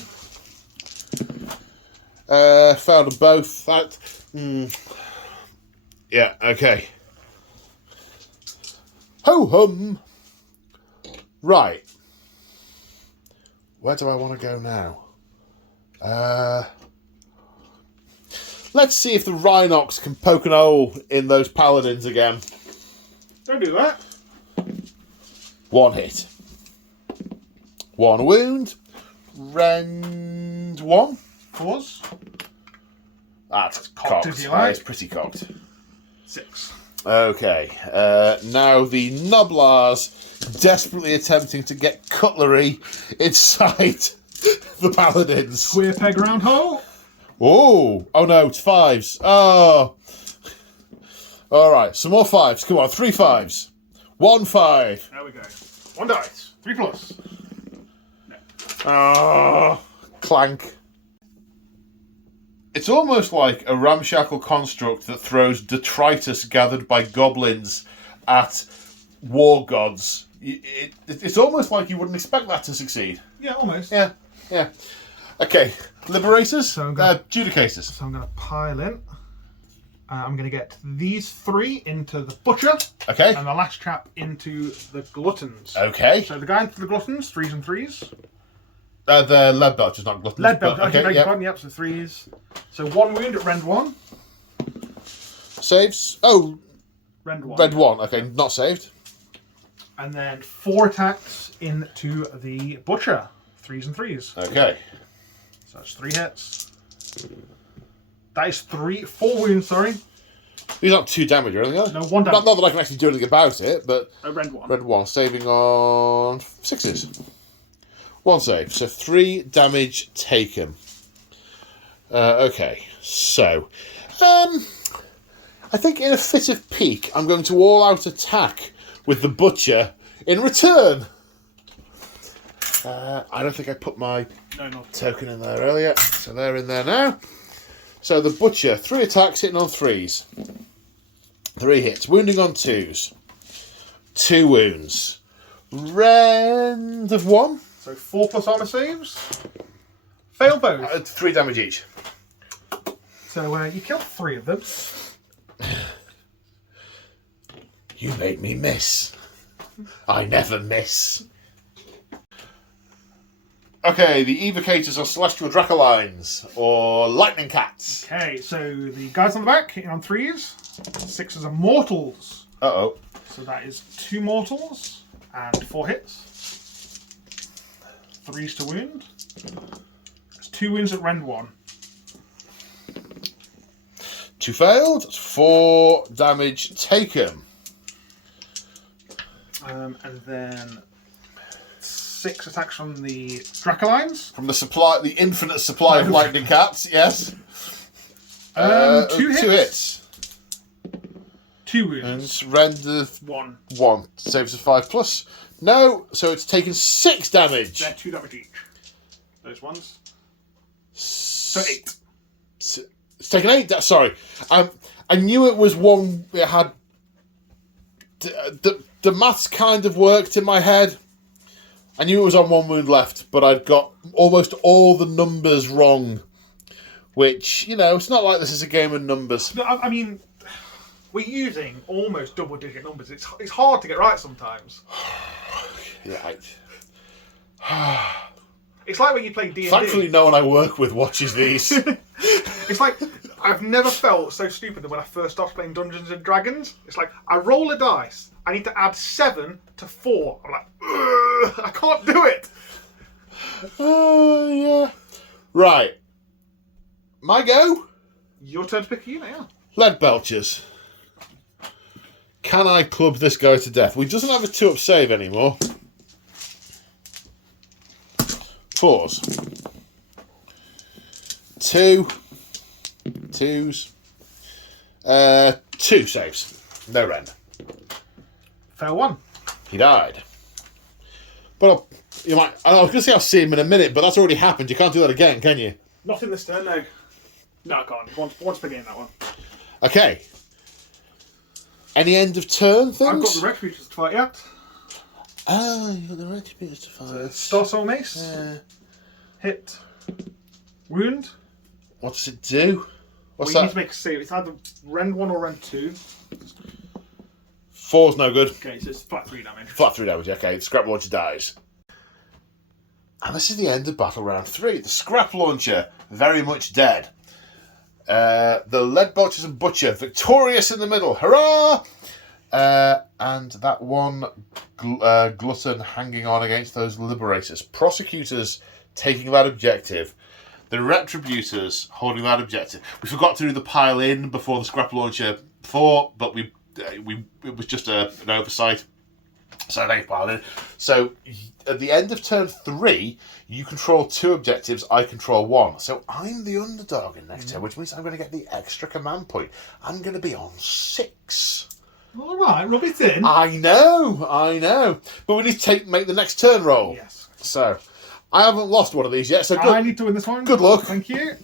Failed them both. Yeah, okay. Ho-hum! Right. Where do I want to go now? Let's see if the Rhinox can poke an hole in those paladins again. Don't do that. 1 hit. 1 wound. Rend 1. 4s. That's cocked, cocked. if you like. It's pretty cocked. 6. Okay. Now the Noblars desperately attempting to get cutlery inside the paladins. Square peg round hole. Oh no, it's 5s. Oh. All right, some more 5s. Come on, 3 5s. 1 5. There we go. 1 dice. 3 plus. No. Oh, clank. It's almost like a ramshackle construct that throws detritus gathered by goblins at war gods it's almost like you wouldn't expect that to succeed. Yeah, almost. Yeah. Okay, Liberators, So Judicators. So I'm going to pile in. I'm going to get these 3 into the Butcher. Okay. And the last chap into the Gluttons. Okay. So the guy into the Gluttons, 3s and 3s. The Lead Belchers, not Gluttons. Lead Belchers, okay, yep, so 3s. So 1 wound at Rend 1. Saves. Oh, Rend 1. Red 1, okay, not saved. And then 4 attacks into the Butcher, 3s and 3s. Okay. So that's 3 hits. That is 4 wounds, sorry. These aren't 2 damage or anything, are they? No, 1 damage. Not that I can actually do anything about it, but... Rend 1. Red 1, saving on 6s. 1 save, so 3 damage taken. Okay, so... I think in a fit of pique, I'm going to all-out attack with the Butcher in return. I don't think I put my token in there earlier, so they're in there now. So the Butcher, 3 attacks, hitting on 3s. 3 hits, wounding on 2s. 2 wounds. Rend of 1. So 4 plus armor saves. Fail both. 3 damage each. So you killed 3 of them. You made me miss. I never miss. Okay, the Evocators are Celestial Dracolines, or Lightning Cats. Okay, so the guys on the back hitting on 3s. 6s are mortals. Uh-oh. So that is 2 mortals and 4 hits. 3s to wound. There's 2 wounds at Rend 1. 2 failed. That's 4 damage taken. And then 6 attacks from the Dracolines. From the infinite supply of Lightning Cats, yes. 2 hits. 2 hits. 2 wounds. And Rend of 1. Saves of 5+. No, so it's taken 6 damage. They're 2 damage each. Those ones. So 8. It's taken 8. Sorry, I knew it was 1. It had the maths kind of worked in my head. I knew it was on 1 wound left, but I'd got almost all the numbers wrong. Which, it's not like this is a game of numbers. No, I mean, we're using almost double-digit numbers. It's hard to get right sometimes. Yeah. It's like when you play D&D. Thankfully, no one I work with watches these. It's like, I've never felt so stupid than when I first started playing Dungeons and Dragons. It's like, I roll a dice, I need to add 7 to 4. I'm like, ugh, I can't do it. Yeah. Right. My go? Your turn to pick a unit, yeah. Lead Belchers. Can I club this guy to death? He doesn't have a 2-up save anymore. 4s. 2. 2s. 2 saves. No rend. Fail 1. He died. But I was going to say I'll see him in a minute, but that's already happened. You can't do that again, can you? Not in this turn, no. No, I can't. Once per game, that one. Okay. Any end of turn things? I've got the Retributors to fight yet. Oh, you've got the Retributors to fight. Star Soul Mace. Hit. Wound. What does it do? What's You that? need to make a save. It's either Rend 1 or Rend 2. 4's no good. Okay, so it's flat 3 damage. Flat 3 damage, okay. The Scrap Launcher dies. And this is the end of Battle Round 3. The Scrap Launcher, very much dead. The Lead Belchers and Butcher, victorious in the middle. Hurrah! And that one glutton hanging on against those Liberators. Prosecutors taking that objective. The Retributors holding that objective. We forgot to do the pile in before the Scrap Launcher fought, but it was just an oversight. So they piled in. So at the end of turn 3, you control 2 objectives, I control 1. So I'm the underdog in next turn, which means I'm going to get the extra command point. I'm going to be on 6. All right, rub it in. I know. But we need to make the next turn roll. Yes. So I haven't lost one of these yet, so good. I need to win this one. Good luck. Thank you.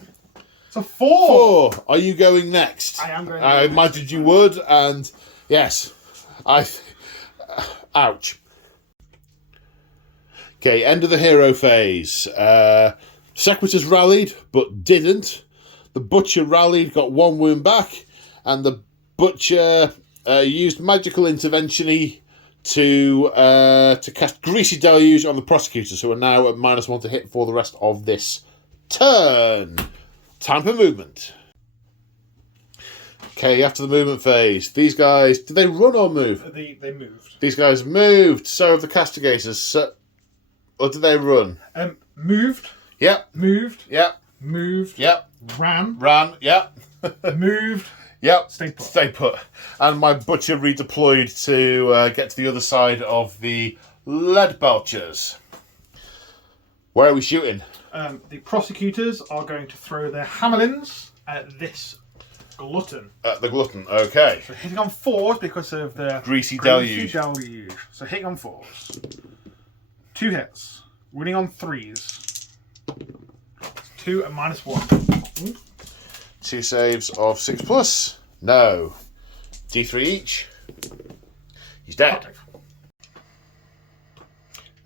It's a 4. 4. Are you going next? I am going I next. imagined you would, and yes. Ouch. Okay, end of the hero phase. Sequitors rallied, but didn't. The Butcher rallied, got 1 wound back, and the Butcher used magical intervention to cast Greasy Deluge on the Prosecutors, who are now at -1 to hit for the rest of this turn. Time for movement. Okay, after the movement phase, these guys, did they run or move? They moved. These guys moved, so have the Castigators. Or did they run? Moved. Yep. Moved. Yep. Moved. Yep. Ran. Yep. Moved. Yep. Stay put. And my Butcher redeployed to get to the other side of the lead belchers. Where are we shooting? The Prosecutors are going to throw their hammerlins at this glutton. At the glutton, okay. So hitting on 4s because of the Greasy Deluge. So hitting on 4s. 2 hits. Winning on 3s. 2 and -1. 2 saves of 6+. No. D3 each. He's dead. Okay.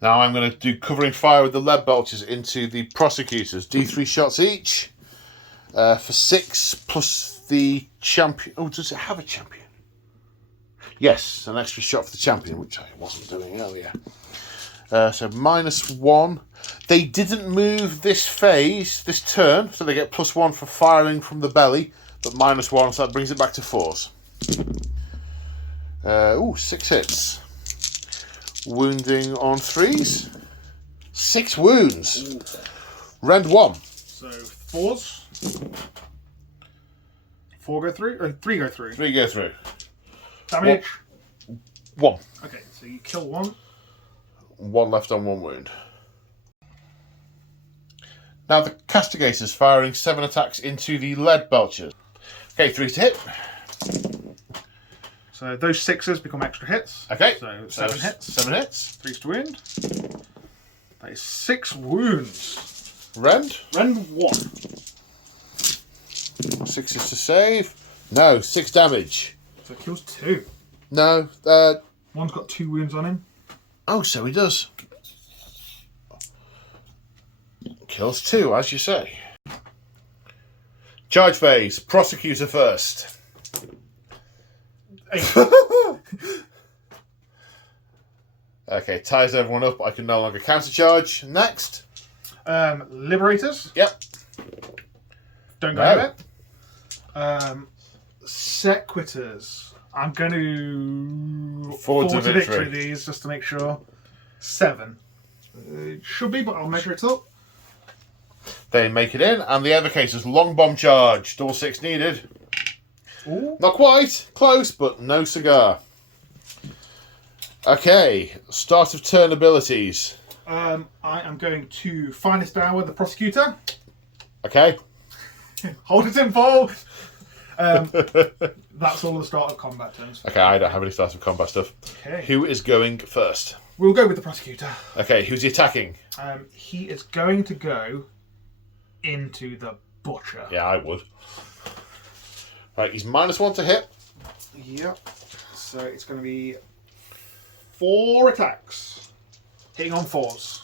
Now I'm going to do covering fire with the lead belchers into the Prosecutors. D3 shots each. For 6 plus the champion. Oh, does it have a champion? Yes, an extra shot for the champion, which I wasn't doing earlier. So -1. They didn't move this phase, this turn, so they get +1 for firing from the belly, but -1, so that brings it back to 4s. 6 hits. Wounding on 3s. 6 wounds. Rend 1. So 4s. 4 go through, or 3 go through. 3 go through. Damage. 1. Okay, so you kill 1. 1 left on 1 wound. Now the Castigators firing 7 attacks into the lead belchers. Okay, 3 to hit. So those 6s become extra hits. Okay, So 7 hits. 7 hits. 3 to wound. That is 6 wounds. Rend. Rend 1. 6 is to save. No, 6 damage. So it kills 2. No, One's got 2 wounds on him. oh, so he does. Kills 2, as you say. Charge phase. Prosecutor first. 8. Okay, ties everyone up. I can no longer countercharge. Next. Liberators. Yep. Don't go with it. Sequitors. I'm going to Forward to victory. these just to make sure. 7. It should be, but I'll measure it up. They make it in, and the Evercasers long bomb charge. All 6 needed. Ooh. Not quite. Close, but no cigar. Okay, start of turn abilities. I am going to Finest Hour the Prosecutor. Okay. Hold it in full. That's all the start of combat turns. Okay, I don't have any start of combat stuff. Okay. Who is going first? We'll go with the Prosecutor. Okay, who's he attacking? He is going to go into the Butcher. Yeah, I would. Right, he's -1 to hit. Yep. So it's going to be 4 attacks. Hitting on 4s.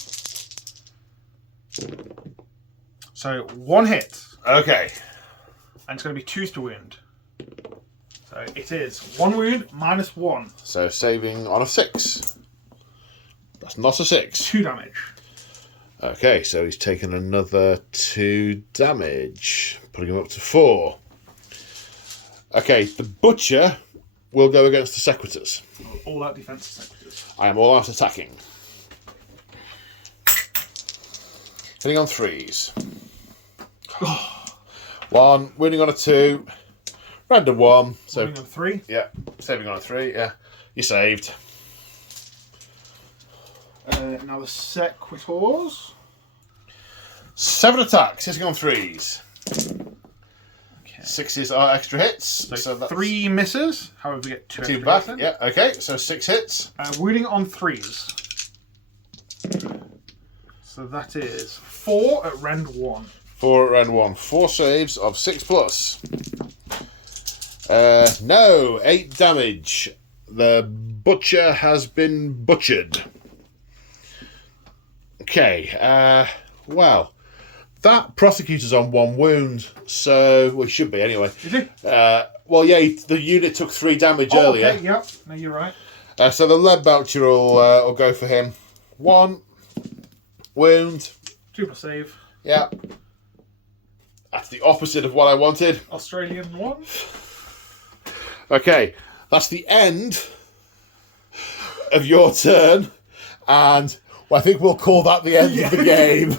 So 1 hit. Okay. And it's going to be 2s to wound. So it is 1 wound, -1. So saving on a 6. That's not a 6. 2 damage. Okay, so he's taken another 2 damage, putting him up to 4. Okay, the Butcher will go against the Sequitors. All out defense Sequitors. I am all out attacking. Hitting on 3s. 1, winning on a 2. Random 1. So, Winning on 3. yeah, saving on a 3, yeah. You saved. Now the Sequitors. 7 attacks, hitting on 3s. Okay. 6s are extra hits. So that's 3 misses. However, we get 2 2 extra back. hits then. Yeah, okay, so 6 hits. Wounding on 3s. So that is 4 at Rend 1. 4 at round 1. 4 saves of 6+. No, 8 damage. The Butcher has been butchered. Okay, well, that prosecutor's on 1 wound, so well, it should be anyway. Is it? Well, yeah, the unit took 3 damage earlier. Okay, yep. No, you're right. So the lead belcher will go for him. 1 wound. 2 plus save. Yeah. That's the opposite of what I wanted. Australian 1. Okay, that's the end of your turn, and I think we'll call that the end of the game.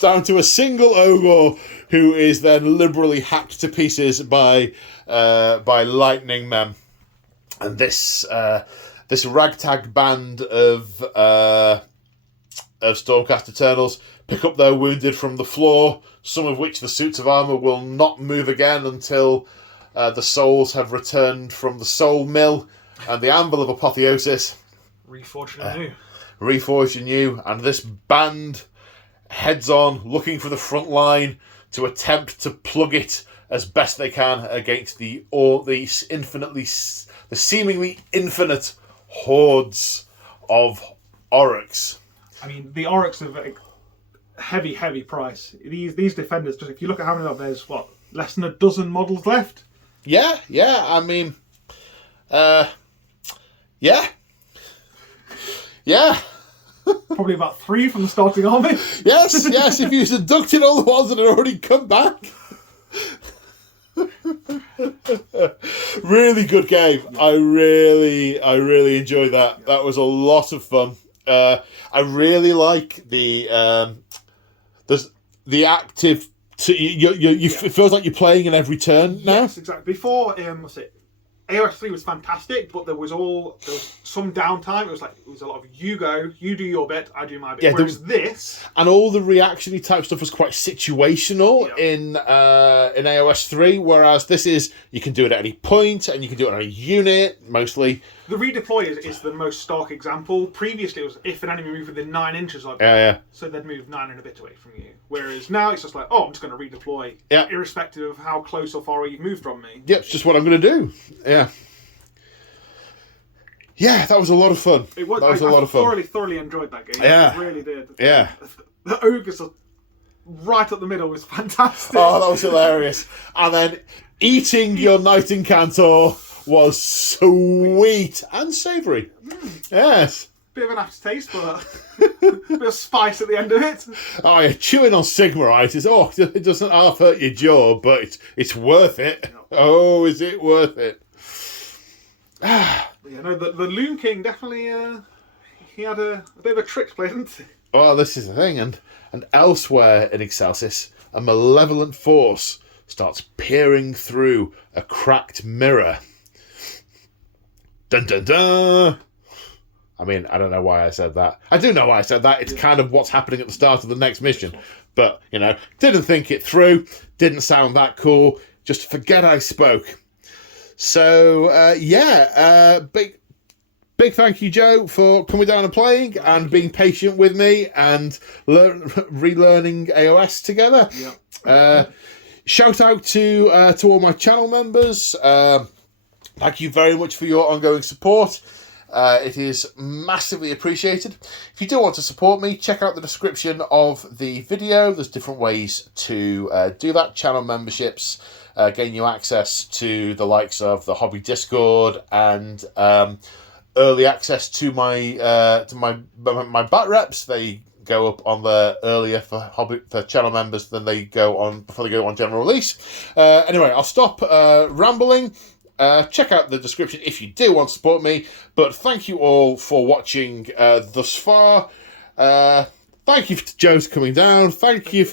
Down to a single Ogor, who is then liberally hacked to pieces by lightning men, and this ragtag band of Stormcast Eternals pick up their wounded from the floor, some of which the suits of armour will not move again until the souls have returned from the soul mill and the anvil of apotheosis. Reforged anew. Reforged anew, and this band heads on, looking for the front line to attempt to plug it as best they can against the seemingly infinite hordes of Oryx. I mean, the Oryx have a heavy price. These defenders, just if you look at how many of them, there's what, less than a dozen models left? Yeah, I mean, yeah. Probably about 3 from the starting army. Yes, if you deducted all the ones that had already come back. Really good game. I really enjoyed that. That was a lot of fun. I really like the active. It feels like you're playing in every turn now. Yes, exactly. Before, what's it? AoS 3 was fantastic, but there was some downtime. It was a lot of you go, you do your bit, I do my bit. Yeah, whereas this, and all the reactionary type stuff was quite situational in AoS 3, whereas this is you can do it at any point and you can do it on a unit mostly. The redeploy is the most stark example. Previously, it was if an enemy moved within 9 inches of you, so they'd move 9 and a bit away from you. Whereas now it's just like, I'm just going to redeploy, irrespective of how close or far away you've moved from me. Yep, it's just what I'm going to do. Yeah, that was a lot of fun. That was a lot of fun. Thoroughly enjoyed that game. Yeah. I really did. Yeah. The ogres right up the middle was fantastic. Oh, that was hilarious. And then eating your Knight Incantor was sweet and savoury. Yes. Bit of an aftertaste, but a bit of spice at the end of it. Oh, yeah, chewing on Sigmarite it doesn't half hurt your jaw, but it's worth it. Oh, is it worth it? The Loon King definitely he had a bit of a trick play, didn't he? Well, this is the thing, and elsewhere in Excelsis, a malevolent force starts peering through a cracked mirror. Dun dun dun! I mean, I don't know why I said that. I do know why I said that. It's kind of what's happening at the start of the next mission. But, didn't think it through. Didn't sound that cool. Just forget I spoke. So, big thank you, Joe, for coming down and playing and being patient with me and relearning AoS together. Yeah. Shout out to all my channel members. Thank you very much for your ongoing support. It is massively appreciated. If you do want to support me, check out the description of the video. There's different ways to do that. Channel memberships gain you access to the likes of the Hobby Discord and early access to my bat reps. They go up on there earlier for channel members than they go on before they go on general release. Anyway, I'll stop rambling. Check out the description if you do want to support me. But thank you all for watching thus far. Thank you to Joe's coming down. Thank you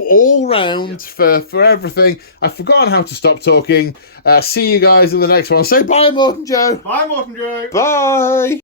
all round for everything. I've forgotten how to stop talking. See you guys in the next one. Say bye, Morton Joe. Bye, Morton Joe. Bye.